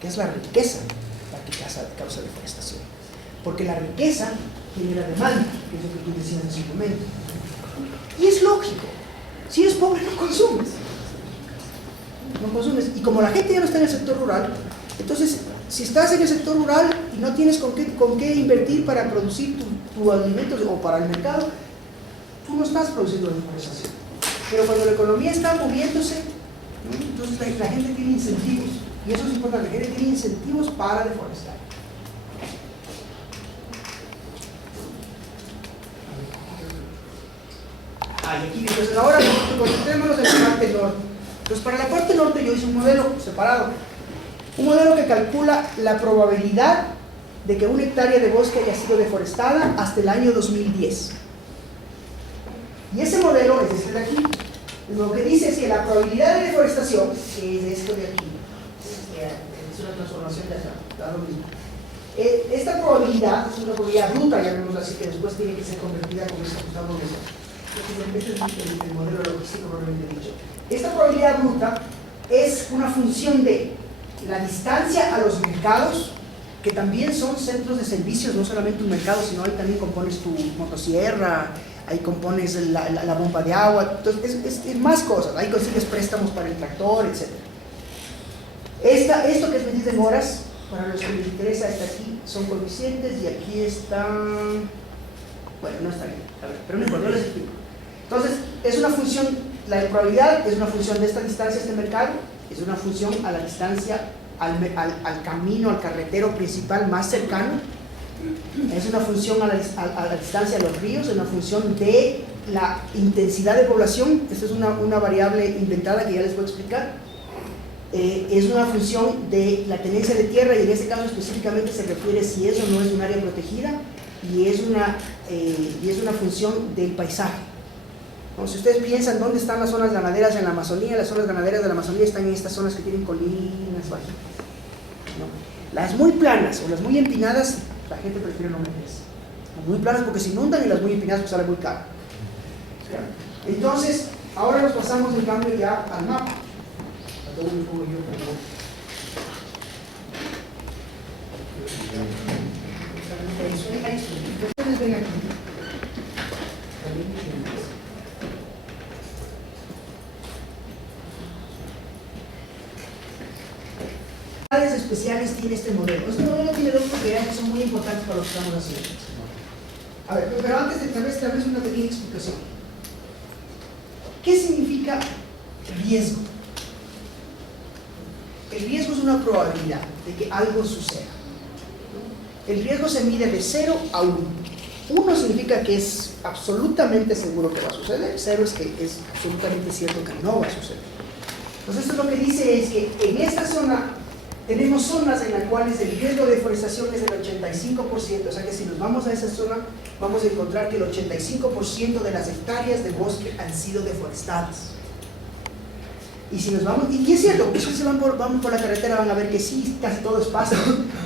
que es la riqueza la que causa deforestación. Porque la riqueza genera demanda, que es lo que tú decías en su momento. Y es lógico, si eres pobre no consumes. No consumes. Y como la gente ya no está en el sector rural, entonces si estás en el sector rural y no tienes con qué invertir para producir tu alimento o para el mercado, tú no estás produciendo deforestación. Pero cuando la economía está moviéndose, ¿no? Entonces la gente tiene incentivos, y eso es importante, la gente tiene incentivos para deforestar. Y aquí, entonces ahora concentrémonos en la parte norte. Entonces para la parte norte yo hice un modelo separado. Un modelo que calcula la probabilidad de que una hectárea de bosque haya sido deforestada hasta el año 2010. Y ese modelo es este de aquí. Lo que dice es que la probabilidad de deforestación, que es esto de aquí, es una transformación de acá, da lo mismo. Esta probabilidad es una probabilidad bruta, llamémoslo así, que después tiene que ser convertida como esta probabilidad. Este es el modelo logístico probablemente dicho. Esta probabilidad bruta es una función de la distancia a los mercados que también son centros de servicios, no solamente un mercado, sino ahí también compones tu motosierra, ahí compones la bomba de agua, entonces es más cosas, ahí consigues préstamos para el tractor, etc. Esto que es medir en horas, para los que les interesa, está aquí, son coeficientes y aquí están, bueno, no está bien, a ver, pero no importa, no les explico. Entonces, es una función, la de probabilidad es una función de esta distancia a este mercado, es una función a la distancia al camino, al carretero principal más cercano, es una función a la distancia de los ríos, es una función de la intensidad de población, esta es una variable inventada que ya les voy a explicar, es una función de la tenencia de tierra y en este caso específicamente se refiere si es o no es un área protegida y es una función del paisaje. ¿No? Si ustedes piensan dónde están las zonas ganaderas en la Amazonía, las zonas ganaderas de la Amazonía están en estas zonas que tienen colinas bajitas, ¿no? Las muy planas o las muy empinadas, la gente prefiere no meterse. Las muy planas porque se inundan y las muy empinadas pues sale muy caro. Entonces, ahora nos pasamos en cambio ya al mapa. Ustedes ven aquí. Especiales tiene este modelo. Este modelo tiene dos propiedades que son muy importantes para lo que estamos haciendo. A ver, pero antes de tal vez una pequeña explicación. ¿Qué significa riesgo? El riesgo es una probabilidad de que algo suceda. El riesgo se mide de 0 a 1. 1 significa que es absolutamente seguro que va a suceder. 0 es que es absolutamente cierto que no va a suceder. Entonces esto lo que dice es que en esta zona tenemos zonas en las cuales el riesgo de deforestación es del 85%, o sea que si nos vamos a esa zona vamos a encontrar que el 85% de las hectáreas de bosque han sido deforestadas. Y si nos vamos, y es cierto, porque si se van por la carretera van a ver que sí, casi todo es pasto,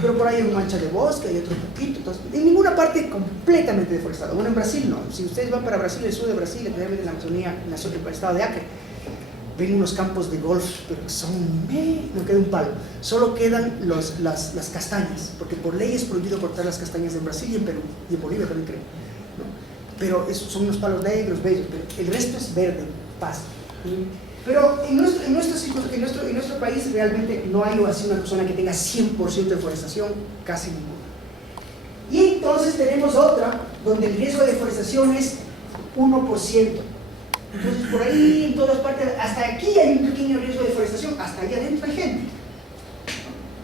pero por ahí hay un mancha de bosque, hay otro poquito, entonces, en ninguna parte completamente deforestada. Bueno, en Brasil no, si ustedes van para Brasil, el sur de Brasil, especialmente en la Amazonía, en el estado de Acre, ven unos campos de golf, pero no queda un palo, solo quedan las castañas, porque por ley es prohibido cortar las castañas en Brasil y en Perú, y en Bolivia también creo, ¿no? Pero son unos palos negros, bellos, pero el resto es verde, pasto. Pero en nuestro país realmente no hay así una zona que tenga 100% de deforestación, casi ninguna. Y entonces tenemos otra, donde el riesgo de deforestación es 1%. Entonces por ahí en todas partes, hasta aquí hay un pequeño riesgo de deforestación, hasta ahí adentro hay gente,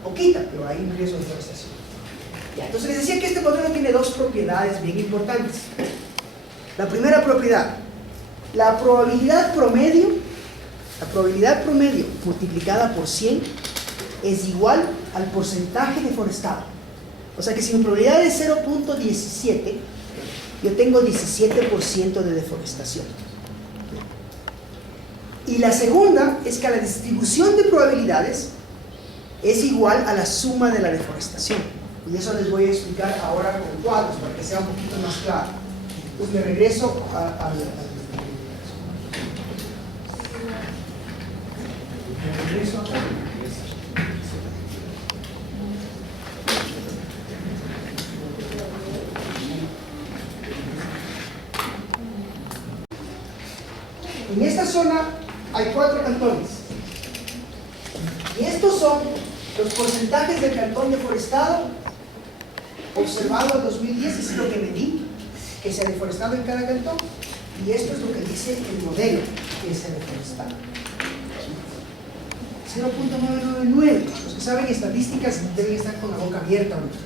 poquita, pero hay un riesgo de deforestación. Ya, entonces les decía que este modelo tiene dos propiedades bien importantes. La primera propiedad, la probabilidad promedio multiplicada por 100 es igual al porcentaje deforestado. O sea que si mi probabilidad es 0.17, yo tengo 17% de deforestación. Y la segunda es que la distribución de probabilidades es igual a la suma de la deforestación. Y eso les voy a explicar ahora con cuadros para que sea un poquito más claro. Entonces me regreso al en esta zona hay 4 cantones y estos son los porcentajes del cantón deforestado observado en 2010, es lo que medí que se ha deforestado en cada cantón, y esto es lo que dice el modelo que se ha deforestado. 0.999. Los que saben estadísticas deben estar con la boca abierta ahorita,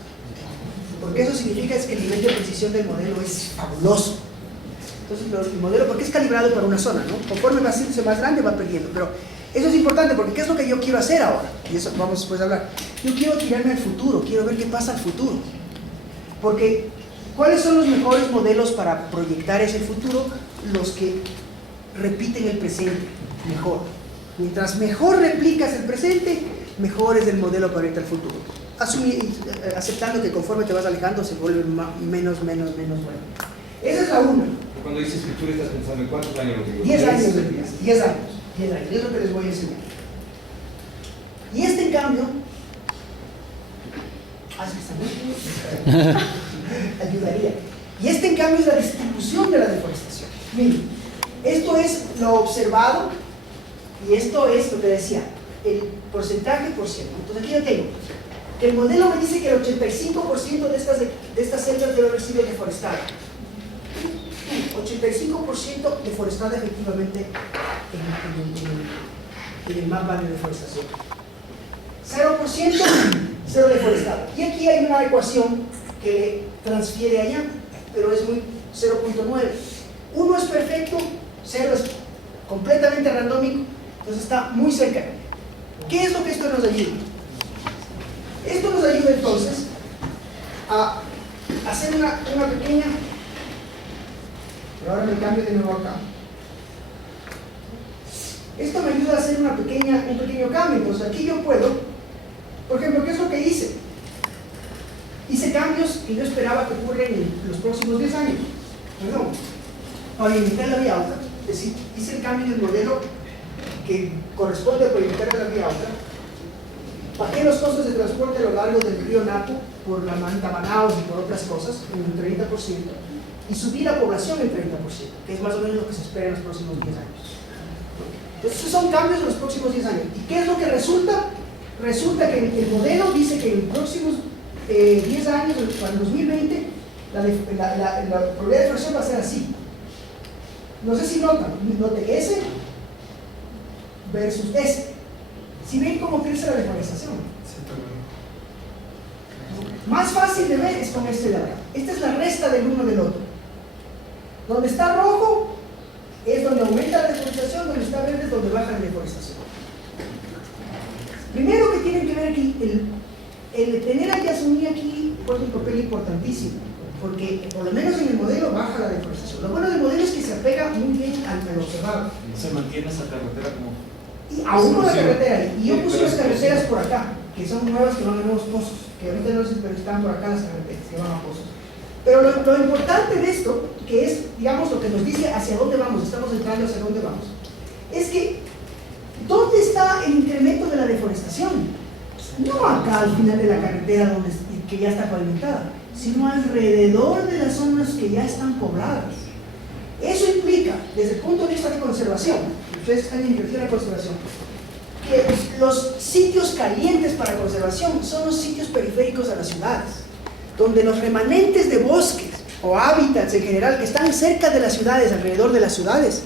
porque eso significa que el nivel de precisión del modelo es fabuloso. Entonces el modelo, porque es calibrado para una zona, ¿no? Conforme va haciéndose más grande va perdiendo, pero eso es importante porque ¿qué es lo que yo quiero hacer ahora? Y eso vamos después a hablar. Yo quiero tirarme al futuro, quiero ver qué pasa al futuro, porque ¿cuáles son los mejores modelos para proyectar ese futuro? Los que repiten el presente mejor. Mientras mejor replicas el presente, mejor es el modelo para proyectar el futuro. Aceptando que conforme te vas alejando se vuelve menos bueno. Esa es la una. Cuando dices futuro estás pensando en cuántos años. 10 años, 10 años, es lo que les voy a enseñar. Y en cambio, ayudaría. Y este en cambio es la distribución de la deforestación. Miren, esto es lo observado y esto es lo que decía, el porcentaje por ciento. Entonces aquí yo tengo que el modelo me dice que el 85% de estas selvas debe haber sido deforestada. 85% deforestada efectivamente en el mapa de deforestación. 0%, cero deforestado. Y aquí hay una ecuación que transfiere allá, pero es muy 0.9. 1 es perfecto, 0 es completamente randómico, entonces está muy cerca. ¿Qué es lo que esto nos ayuda? Esto nos ayuda entonces a hacer una pequeña... Pero ahora me cambio de nuevo acá. Esto me ayuda a hacer un pequeño cambio. Entonces aquí yo puedo, por ejemplo, ¿qué es lo que hice? Hice cambios que yo esperaba que ocurrieran en los próximos 10 años. Perdón. Pavimenté la vía alta, es decir, hice el cambio del modelo que corresponde a pavimentar la vía alta. Bajé los costos de transporte a lo largo del río Napo por la manta Manaos y por otras cosas en un 30%. Y subí la población en 30%, que es más o menos lo que se espera en los próximos 10 años. Entonces, esos son cambios en los próximos 10 años. ¿Y qué es lo que resulta? Resulta que el modelo dice que en los próximos 10 años, para el 2020, la probabilidad de deforestación va a ser así. No sé si noten S versus S. Si ven cómo crece la deforestación. Más fácil de ver es con este de acá. Esta es la resta del uno del otro. Donde está rojo es donde aumenta la deforestación, donde está verde es donde baja la deforestación. Primero que tienen que ver aquí, el tener a Yasuni aquí juega un papel importantísimo, porque por lo menos en el modelo baja la deforestación. Lo bueno del modelo es que se apega muy bien al observado. Se mantiene esa carretera como... Y aún con la carretera ahí. Y yo puse las carreteras por acá, que son nuevas, que van a nuevos pozos, que ahorita no sé, pero están por acá las carreteras, que van a pozos. Pero lo importante de esto, que es, digamos, lo que nos dice hacia dónde vamos, estamos entrando hacia dónde vamos, es que, ¿dónde está el incremento de la deforestación? No acá al final de la carretera que ya está pavimentada, sino alrededor de las zonas que ya están pobladas. Eso implica, desde el punto de vista de conservación, ustedes están en inversión de conservación, que los sitios calientes para conservación son los sitios periféricos a las ciudades, donde los remanentes de bosques o hábitats en general que están cerca de las ciudades, alrededor de las ciudades,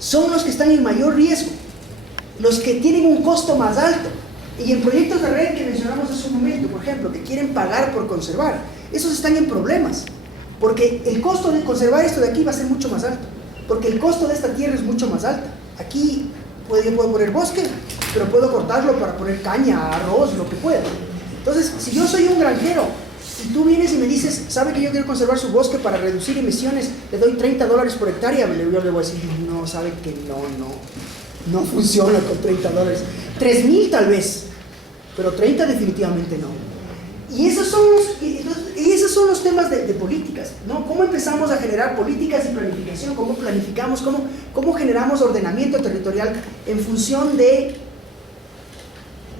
son los que están en mayor riesgo, los que tienen un costo más alto. Y en proyectos de red que mencionamos hace un momento, por ejemplo, que quieren pagar por conservar, esos están en problemas, porque el costo de conservar esto de aquí va a ser mucho más alto, porque el costo de esta tierra es mucho más alto. Aquí yo puedo poner bosque, pero puedo cortarlo para poner caña, arroz, lo que pueda. Entonces, si yo soy un granjero y tú vienes y me dices, ¿sabe que yo quiero conservar su bosque para reducir emisiones? Le doy $30 por hectárea. Yo le voy a decir, no, sabe que no funciona con $30. 3,000 tal vez, pero 30 definitivamente no. Y esos son los temas de políticas, ¿no? ¿Cómo empezamos a generar políticas y planificación? ¿Cómo planificamos? ¿Cómo generamos ordenamiento territorial en función de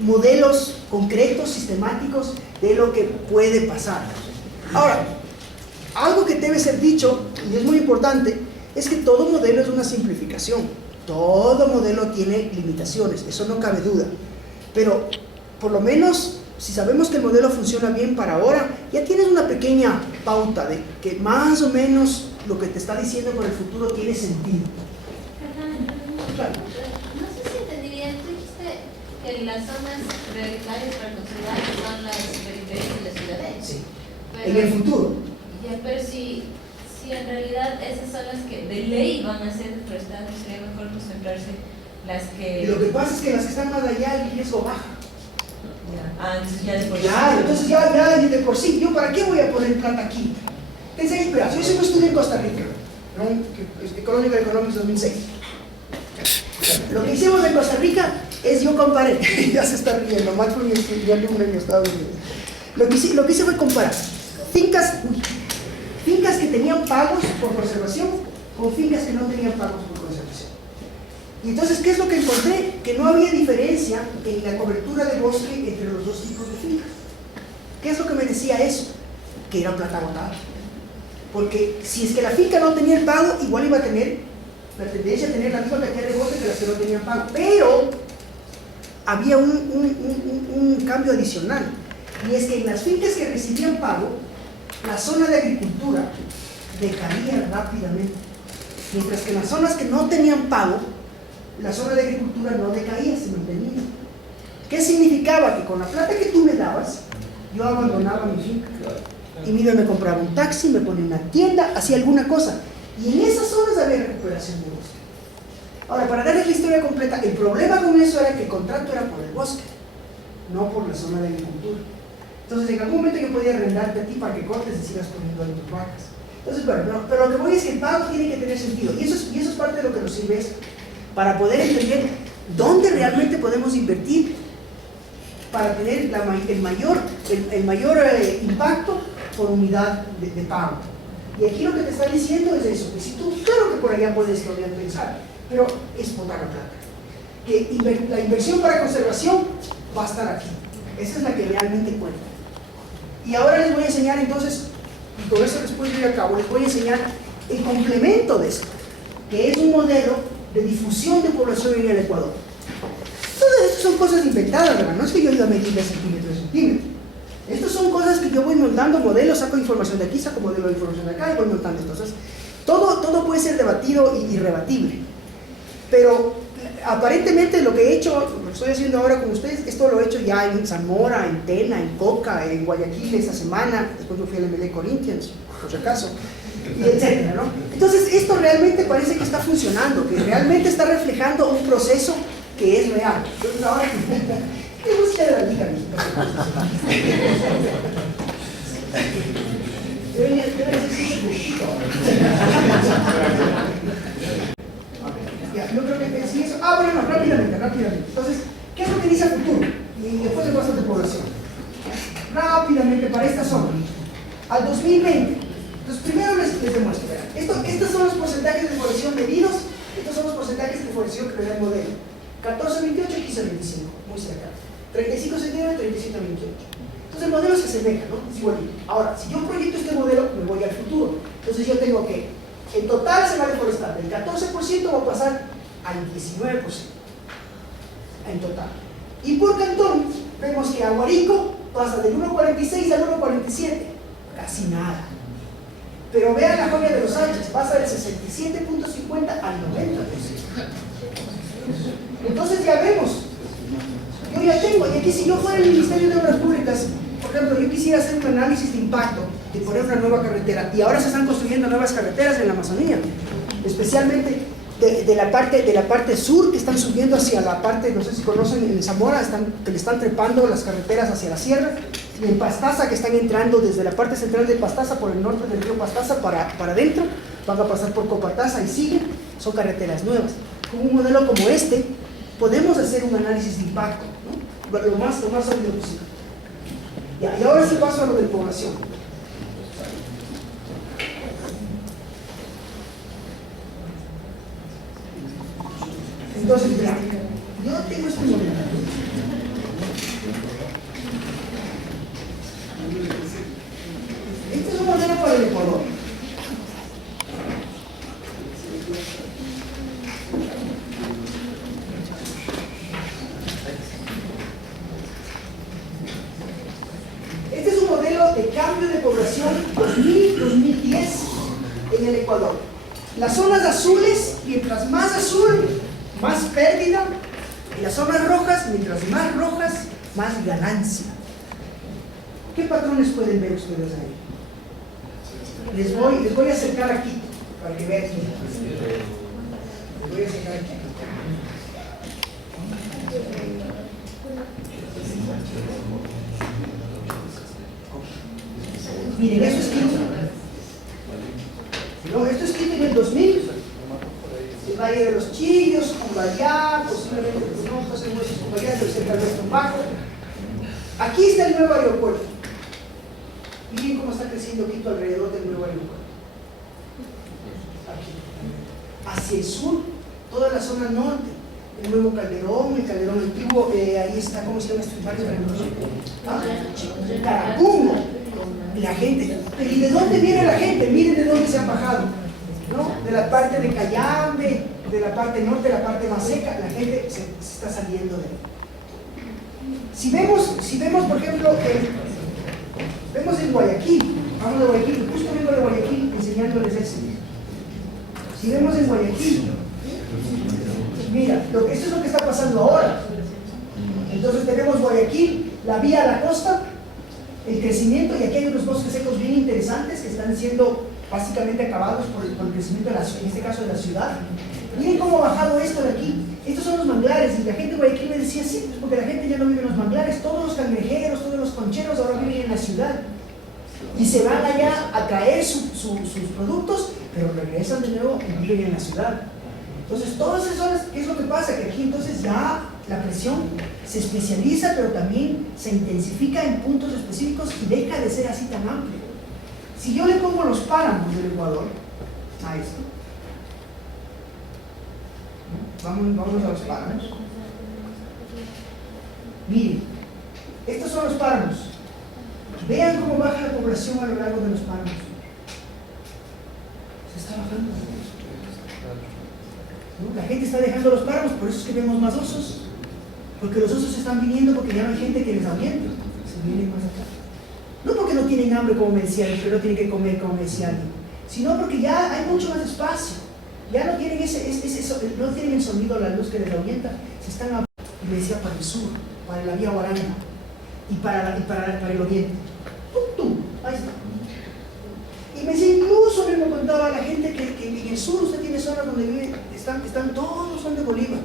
modelos concretos, sistemáticos de lo que puede pasar? Ahora, algo que debe ser dicho, y es muy importante, es que todo modelo es una simplificación. Todo modelo tiene limitaciones, eso no cabe duda. Pero, por lo menos, si sabemos que el modelo funciona bien para ahora, ya tienes una pequeña pauta de que más o menos lo que te está diciendo por el futuro tiene sentido. Claro. No sé si entendí bien, tú dijiste que las zonas prioritarias para conservar son las periferias de las ciudades. Sí, Pero, en el futuro. Ya, pero si en realidad esas son las que de ley van a ser deforestadas, sería mejor concentrarse las que... Y lo que pasa es que las que están más allá el riesgo baja. Entonces ya después... Claro, entonces ya de por sí, ¿yo para qué voy a poner plata aquí? Pensé, espera, yo hice un estudio en Costa Rica, ¿no? Economic Economics 2006. Lo que hicimos en Costa Rica es, yo comparé, ya se está riendo, Matt fue mi alumno en Estados Unidos. Lo que hice fue comparar fincas que tenían pagos por conservación con fincas que no tenían pagos por conservación. Y entonces, ¿qué es lo que encontré? Que no había diferencia en la cobertura de bosque entre los dos tipos de fincas. ¿Qué es lo que me decía eso? Que era plata botada. Porque si es que la finca no tenía el pago, igual iba a tener la tendencia a tener la misma cantidad de botes que las que no tenían pago. Pero había un cambio adicional. Y es que en las fincas que recibían pago, la zona de agricultura decaía rápidamente. Mientras que en las zonas que no tenían pago, la zona de agricultura no decaía, se mantenía. ¿Qué significaba? Que con la plata que tú me dabas, yo abandonaba mi finca. Y mira, me compraba un taxi, me ponía una tienda, hacía alguna cosa. Y en esas zonas había recuperación de bosque. Ahora, para darles la historia completa, el problema con eso era que el contrato era por el bosque, no por la zona de agricultura. Entonces, en algún momento yo podía arrendarte a ti para que cortes y sigas poniendo ahí tus vacas. Entonces, bueno, pero lo que voy es que el pago tiene que tener sentido. Y eso es parte de lo que nos sirve eso, para poder entender dónde realmente podemos invertir para tener el mayor impacto por unidad de pago. Y aquí lo que te está diciendo es eso, que si tú, claro que por allá puedes todavía pensar, pero es botar la plata. Que la inversión para conservación va a estar aquí. Esa es la que realmente cuenta. Y ahora les voy a enseñar entonces, y con eso después de ir a cabo, les voy a enseñar el complemento de esto, que es un modelo de difusión de población en el Ecuador. Todas estas son cosas inventadas, ¿verdad? No es que yo iba a medir de centímetro a centímetro. Estas son cosas que yo voy montando modelos, saco información de aquí, saco modelo de información de acá y voy montando esto. Entonces, todo puede ser debatido y rebatible. Pero aparentemente lo que he hecho, lo que estoy haciendo ahora con ustedes, esto lo he hecho ya en Zamora, en Tena, en Coca, en Guayaquil esta semana, después me fui al MLE Corinthians, por si acaso, y etcétera, ¿no? Entonces, esto realmente parece que está funcionando, que realmente está reflejando un proceso que es real. Entonces, ahora, ¿qué música de la liga? Yo creo que sí eso. Bueno, rápidamente. Entonces, ¿qué es lo que dice el futuro? Y después de bastante población. Rápidamente, para esta zona, al 2020. Entonces, primero les demuestro. Estos son los porcentajes de población medidos. Estos son los porcentajes de población que me da el modelo. 14 a 28, 15 a 25, muy cerca. 35 a 79, 37 a 28. Entonces el modelo se asemeja, ¿no? Es igualito. Ahora, si yo proyecto este modelo, me voy al futuro. Entonces yo tengo que, en total se va a deforestar, del 14% va a pasar al 19%. En total. Y por cantón, vemos que Aguarico pasa del 1,46 al 1,47. Casi nada. Pero vean la joya de los Sánchez, pasa del 67.50 al 90%. Entonces ya vemos, yo ya tengo, y aquí si yo fuera el Ministerio de Obras Públicas, por ejemplo, yo quisiera hacer un análisis de impacto de poner una nueva carretera, y ahora se están construyendo nuevas carreteras en la Amazonía, especialmente de la parte sur, que están subiendo hacia la parte, no sé si conocen, en Zamora, que le están trepando las carreteras hacia la sierra, y en Pastaza, que están entrando desde la parte central de Pastaza, por el norte del río Pastaza, para adentro, van a pasar por Copataza y siguen, son carreteras nuevas. Con un modelo como este, podemos hacer un análisis de impacto, ¿no? lo más sólido posible. Ya, y ahora sí paso a lo de población. Entonces, mira, yo tengo este modelo. Este es un modelo para el Ecuador. Este es un modelo de cambio de población 2000-2010 en el Ecuador. Las zonas azules, mientras más azul, más pérdida, y las zonas rojas, mientras más rojas, más ganancia. ¿Qué patrones pueden ver ustedes ahí? Les voy a acercar aquí para que vean. Les voy a acercar aquí. Miren, eso es Quito. No, esto es Quito en el 2000. El Valle de los Chillos, Cumbayá, posiblemente, pues no sé si es Cumbayá, debe ser tal vez Tumbaco. Aquí está el nuevo aeropuerto. Miren cómo está creciendo Quito alrededor del nuevo aeropuerto. Aquí. Hacia el sur, toda la zona norte el nuevo Calderón, el Calderón antiguo, ahí está, ¿cómo se llama este barrio? Carapungo. La gente, pero ¿y de dónde viene la gente? Miren de dónde se han bajado, ¿no? De la parte de Cayambe, de la parte norte, de la parte más seca, la gente se está saliendo de ahí. Si vemos por ejemplo, vemos en Guayaquil, vamos de Guayaquil, justo vengo de Guayaquil enseñándoles eso. Si vemos en Guayaquil, mira, esto es lo que está pasando ahora. Entonces tenemos Guayaquil, la vía a la costa, el crecimiento, y aquí hay unos bosques secos bien interesantes que están siendo básicamente acabados por el crecimiento, en este caso de la ciudad. Miren cómo ha bajado esto de aquí. Estos son los manglares, y la gente de Guayaquil me decía, sí, pues porque la gente ya no vive en los manglares, todos los cangrejeros, todos los concheros ahora viven en la ciudad. Y se van allá a traer sus productos, pero regresan de nuevo y viven en la ciudad. Entonces, todas esas horas, ¿qué es lo que pasa? Que aquí entonces ya la presión se especializa, pero también se intensifica en puntos específicos y deja de ser así tan amplio. Si yo le pongo los páramos del Ecuador a esto, vámonos a los páramos. Miren, estos son los páramos. Vean cómo baja la población a lo largo de los páramos. Se está bajando. ¿No? La gente está dejando los páramos, por eso es que vemos más osos. Porque los osos están viniendo porque ya no hay gente que les ahuyente. Se vienen más acá. No porque no tienen hambre, como me decía, pero no tienen que comer, como me decía alguien, sino porque ya hay mucho más espacio. Ya no tienen no tienen el sonido, la luz que les ahuyenta. Se están abriendo, me decía, para el sur, para la vía Guaranda y para el oriente. Ahí está. Y me decía, incluso me contaba la gente que en el sur usted tiene zonas donde viven, están todos, son de Bolívar.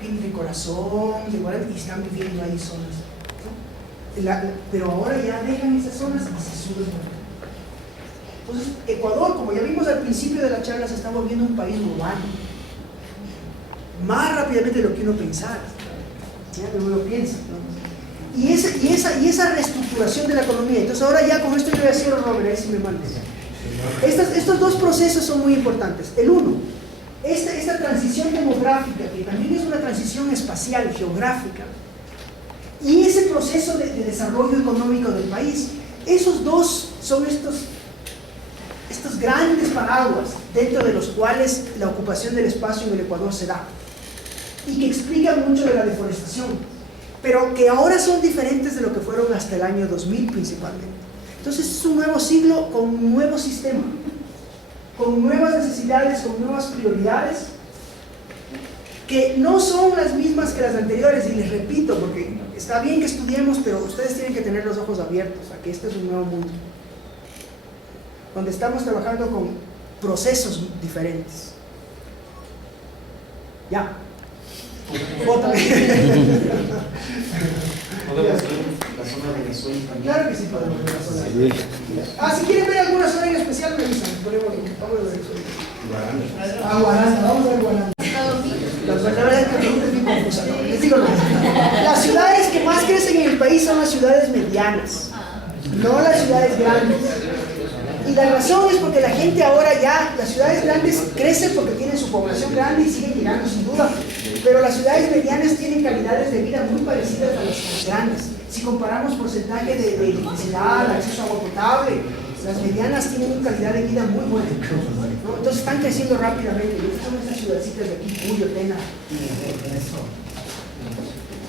Vienen de Corazón, de Guaranda, y están viviendo ahí zonas. Pero ahora ya dejan esas zonas y se suben. Entonces, Ecuador, como ya vimos al principio de la charla, se está volviendo un país urbano. Más rápidamente de lo que uno pensara. Ya que uno lo piensa, ¿no? Y esa reestructuración de la economía. Entonces, ahora ya con esto yo voy a decir, Robert, ahí sí me mandes. Estos dos procesos son muy importantes. El uno, esta transición demográfica, que también es una transición espacial, geográfica, y ese proceso de desarrollo económico del país, esos dos son estos grandes paraguas dentro de los cuales la ocupación del espacio en el Ecuador se da y que explican mucho de la deforestación, pero que ahora son diferentes de lo que fueron hasta el año 2000 principalmente. Entonces es un nuevo siglo con un nuevo sistema, con nuevas necesidades, con nuevas prioridades, que no son las mismas que las anteriores, y les repito, porque está bien que estudiemos, pero ustedes tienen que tener los ojos abiertos a que este es un nuevo mundo, donde estamos trabajando con procesos diferentes. Ya. Bótame. ¿Podemos ver la zona de Venezuela también? Claro que sí podemos ver la zona de Venezuela. Si quieren ver alguna zona en especial, me avisan. Vamos a ver Guaranda. Guaranda, vamos a ver Guaranda. La verdad es que la pregunta es bien confusa, ¿no? Les digo, las ciudades que más crecen en el país son las ciudades medianas, no las ciudades grandes. Y la razón es porque la gente ahora ya, las ciudades grandes crecen porque tienen su población grande y siguen llegando sin duda, pero las ciudades medianas tienen calidades de vida muy parecidas a las grandes. Si comparamos porcentaje de electricidad, acceso a agua potable, las medianas tienen una calidad de vida muy buena, ¿no? Entonces están creciendo rápidamente. Son estas ciudadcitas de aquí, Cuyo, Tena. Eso.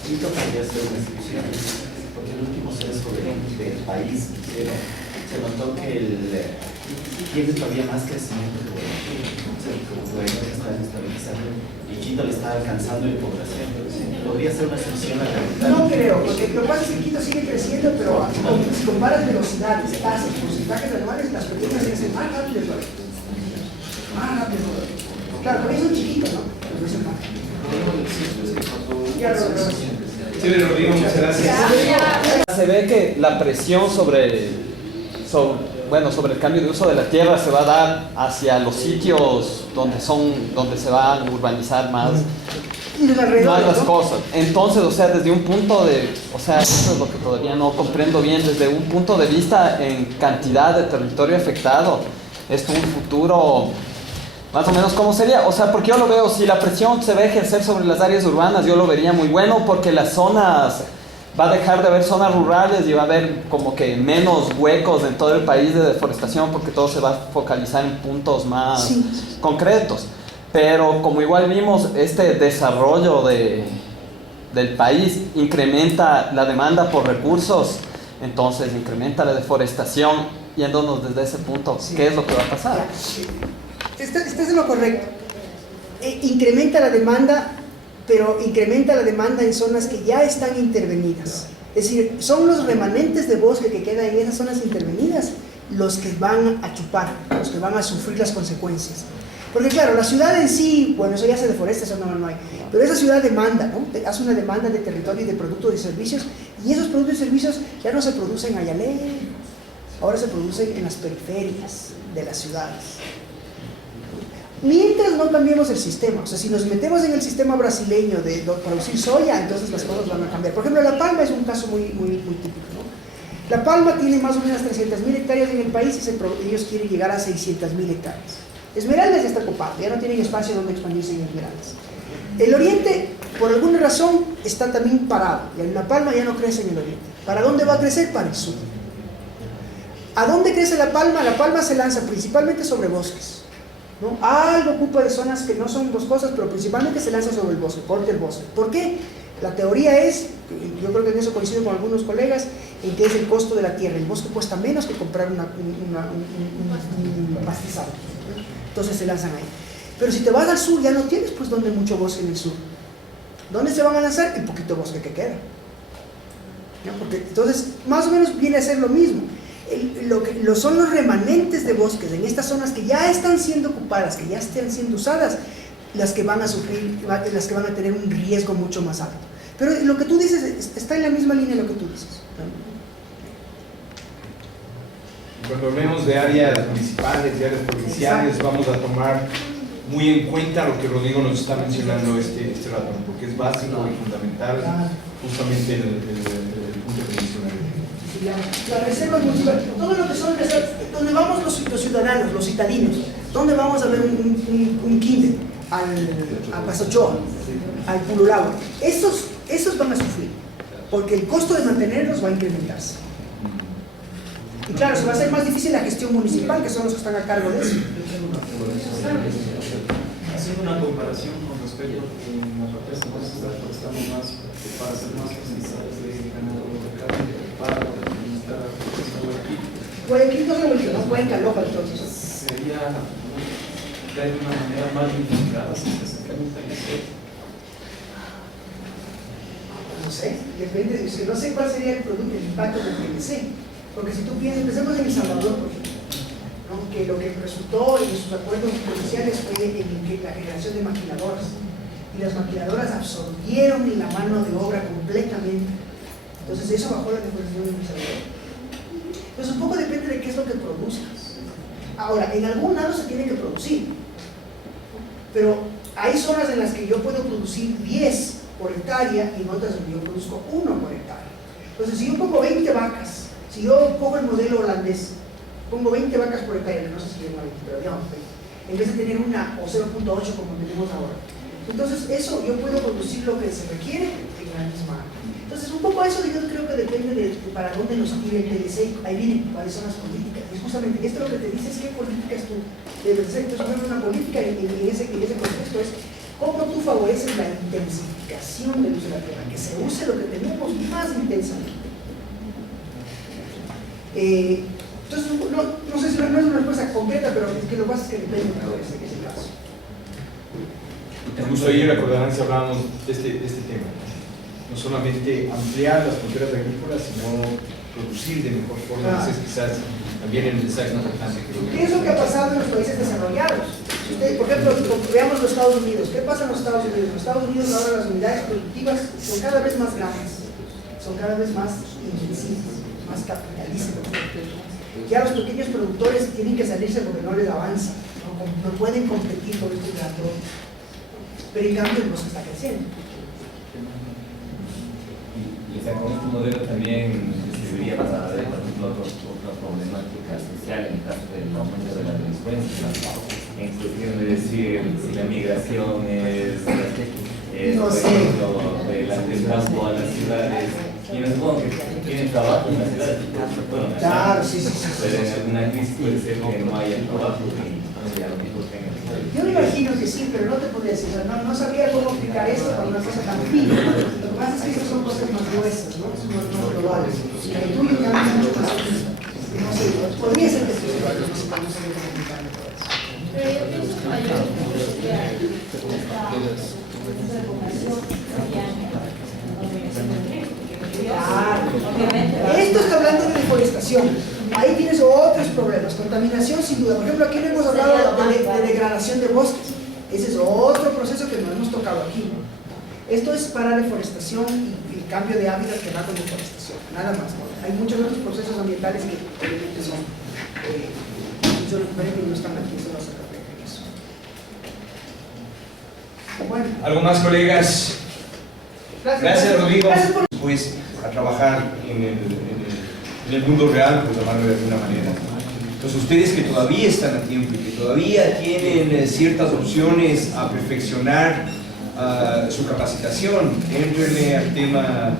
Sí, tocaría hacer una descripción, porque el último censo del país se notó que tiene todavía más crecimiento que Guayaquil. Como Guayaquil está estabilizando y Quito le está alcanzando en población. Podría ser una excepción a la realidad. No creo, porque lo que pasa es que Quito sigue creciendo, pero si comparas velocidades, tasas, porcentajes anuales, las pequeñas crecen más rápido. Más rápido. Claro, porque son chiquitos, ¿no? Pero crecen más. Sí, Rodrigo, muchas gracias. Se ve que la presión sobre el cambio de uso de la tierra se va a dar hacia los sitios donde se van a urbanizar más las cosas. Entonces, o sea, desde un punto de, eso es lo que todavía no comprendo bien, desde un punto de vista en cantidad de territorio afectado, es un futuro más o menos cómo sería. O sea, porque yo lo veo, si la presión se va a ejercer sobre las áreas urbanas, yo lo vería muy bueno, porque las zonas, va a dejar de haber zonas rurales y va a haber como que menos huecos en todo el país de deforestación, porque todo se va a focalizar en puntos más concretos. Pero como igual vimos, este desarrollo del país incrementa la demanda por recursos, entonces incrementa la deforestación, yéndonos desde ese punto, ¿qué es lo que va a pasar? Estás en lo correcto. Incrementa la demanda, pero incrementa la demanda en zonas que ya están intervenidas. Es decir, son los remanentes de bosque que quedan en esas zonas intervenidas los que van a chupar, los que van a sufrir las consecuencias. Porque claro, la ciudad en sí, bueno, eso ya se deforesta, eso no hay. Pero esa ciudad demanda, ¿no? Hace una demanda de territorio y de productos y servicios, y esos productos y servicios ya no se producen allá lejos, ahora se producen en las periferias de las ciudades. Mientras no cambiemos el sistema, o sea, si nos metemos en el sistema brasileño de producir soya, entonces las cosas van a cambiar. Por ejemplo, La Palma es un caso muy típico, ¿no? La Palma tiene más o menos 300.000 hectáreas en el país y ellos quieren llegar a 600.000 hectáreas. Esmeraldas ya está ocupado, ya no tienen espacio donde expandirse en Esmeraldas. El oriente, por alguna razón, está también parado. Y en La Palma ya no crece en el oriente. ¿Para dónde va a crecer? Para el sur. ¿A dónde crece La Palma? La Palma se lanza principalmente sobre bosques, ¿no? Algo ocupa de zonas que no son boscosas, pero principalmente se lanza sobre el bosque, corta el bosque. ¿Por qué? La teoría es, yo creo que en eso coincido con algunos colegas, en que es el costo de la tierra. El bosque cuesta menos que comprar un pastizal. Entonces se lanzan ahí. Pero si te vas al sur, ya no tienes pues donde mucho bosque en el sur. ¿Dónde se van a lanzar? El poquito bosque que queda. ¿No? Porque entonces, más o menos viene a ser lo mismo. Son los remanentes de bosques en estas zonas que ya están siendo ocupadas, que ya están siendo usadas, las que van a sufrir, las que van a tener un riesgo mucho más alto. Pero lo que tú dices está en la misma línea de lo que tú dices, ¿no? Cuando hablemos de áreas municipales, de áreas provinciales, vamos a tomar muy en cuenta lo que Rodrigo nos está mencionando este rato, porque es básico y fundamental justamente el punto que menciona. Las reservas municipales, todo lo que son reservas, donde vamos los ciudadanos, los citadinos, ¿dónde vamos a ver un kinder? A Pasochoa, al Pululagua. Esos van a sufrir, porque el costo de mantenerlos va a incrementarse. Y claro, se va a hacer más difícil la gestión municipal, que son los que están a cargo de eso. Haciendo una comparación con respecto a que en la represa no se está reforestando más para hacer más posibilidades de ganado local, para implementar Guayaquil. Guayaquil no se volvió, no pueden Caloja entonces. Sería de una manera más unificada si se implementa eso. No sé, depende, no sé cuál sería el impacto del PLC. Porque si tú piensas, empecemos en El Salvador, por ejemplo, ¿no? Que lo que resultó en sus acuerdos policiales fue la generación de maquiladoras. Y las maquiladoras absorbieron la mano de obra completamente. Entonces eso bajó la deforestación en El Salvador. Pues un poco depende de qué es lo que produzcas. Ahora, en algún lado se tiene que producir. Pero hay zonas en las que yo puedo producir 10 por hectárea y en otras donde yo produzco 1 por hectárea. Entonces, si yo pongo 20 vacas, si yo pongo el modelo holandés, pongo 20 vacas por hectárea, no sé si tengo 20, pero digamos 20, en vez de tener una o 0.8 como tenemos ahora. Entonces, eso yo puedo producir lo que se requiere en la misma. Entonces, un poco eso yo creo que depende de para dónde nos tire el TLC. Ahí vienen cuáles son las políticas. Y justamente esto lo que te dice es qué políticas tú debes hacer. Entonces, una política en ese contexto es cómo tú favoreces la intensificación del uso de la tierra, que se use lo que tenemos más intensamente. Entonces, no sé si no es una respuesta concreta, pero es que lo que pasa es que depende de ese caso. Justo ayer, recordarán si hablábamos de este tema. No solamente ampliar las fronteras agrícolas, sino producir de mejor forma. Ese es quizás también el mensaje importante. ¿Qué es lo que ha pasado en los países desarrollados? Por ejemplo, veamos los Estados Unidos. ¿Qué pasa en los Estados Unidos? En los Estados Unidos ahora las unidades productivas son cada vez más grandes, son cada vez más intensivas, más capitalistas. Ya los pequeños productores tienen que salirse porque no les avanza, no pueden competir con estos grandes. Pero en cambio el bosque está creciendo. Y con este modelo también se debería pasar a ver, por ejemplo, otra problemática social en el caso del aumento de la delincuencia. en cuestión de decir si la migración es No por sé. ejemplo, del campo a las ciudades? Y me supongo que tienen trabajo en las ciudades. Bueno, Claro, sí, sí, sí. pero en alguna crisis puede ser que no haya trabajo y a lo mejor tengan que... Yo me imagino que sí, pero no te podría decir, o sea, no sabría cómo explicar esto para una cosa tan fina. Lo que pasa es que estas son cosas más gruesas, ¿no? Son más globales. El tuyo ya es mucho más, no sé, podría ser que sí, pero no sé cómo se debe explicar todo eso. Pero yo pienso que mayor estudiar esta vocación sería Claro. obviamente. Esto está hablando de deforestación. Ahí tienes otros problemas. Contaminación, sin duda. Por ejemplo, aquí no hemos hablado de degradación de bosques. Ese es otro proceso que no hemos tocado aquí. Esto es para deforestación y el cambio de hábitat que va con deforestación. Nada más. Hay muchos otros procesos ambientales que obviamente son diferentes y no están aquí. Eso no se refiere a eso. Bueno. ¿Algo más, colegas? Gracias, Rodrigo. Gracias por... Pues a trabajar en el mundo real, por llamarlo de alguna manera. Entonces, ustedes que todavía están a tiempo y que todavía tienen ciertas opciones a perfeccionar su capacitación, entrenle al tema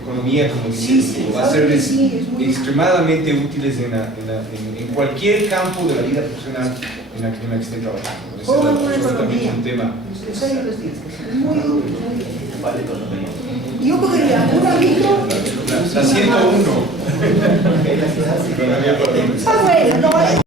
economía, como Sí, dices, sí, va a serles sí, es muy extremadamente útiles en cualquier campo de la vida profesional en la que estén trabajando. Ese ¿Cómo una es también economía? un tema. En serio les digo, es muy útil, muy útil. Vale, economía. Y yo cogería una micro. La 101. Ok, la ciudad sí. Economía por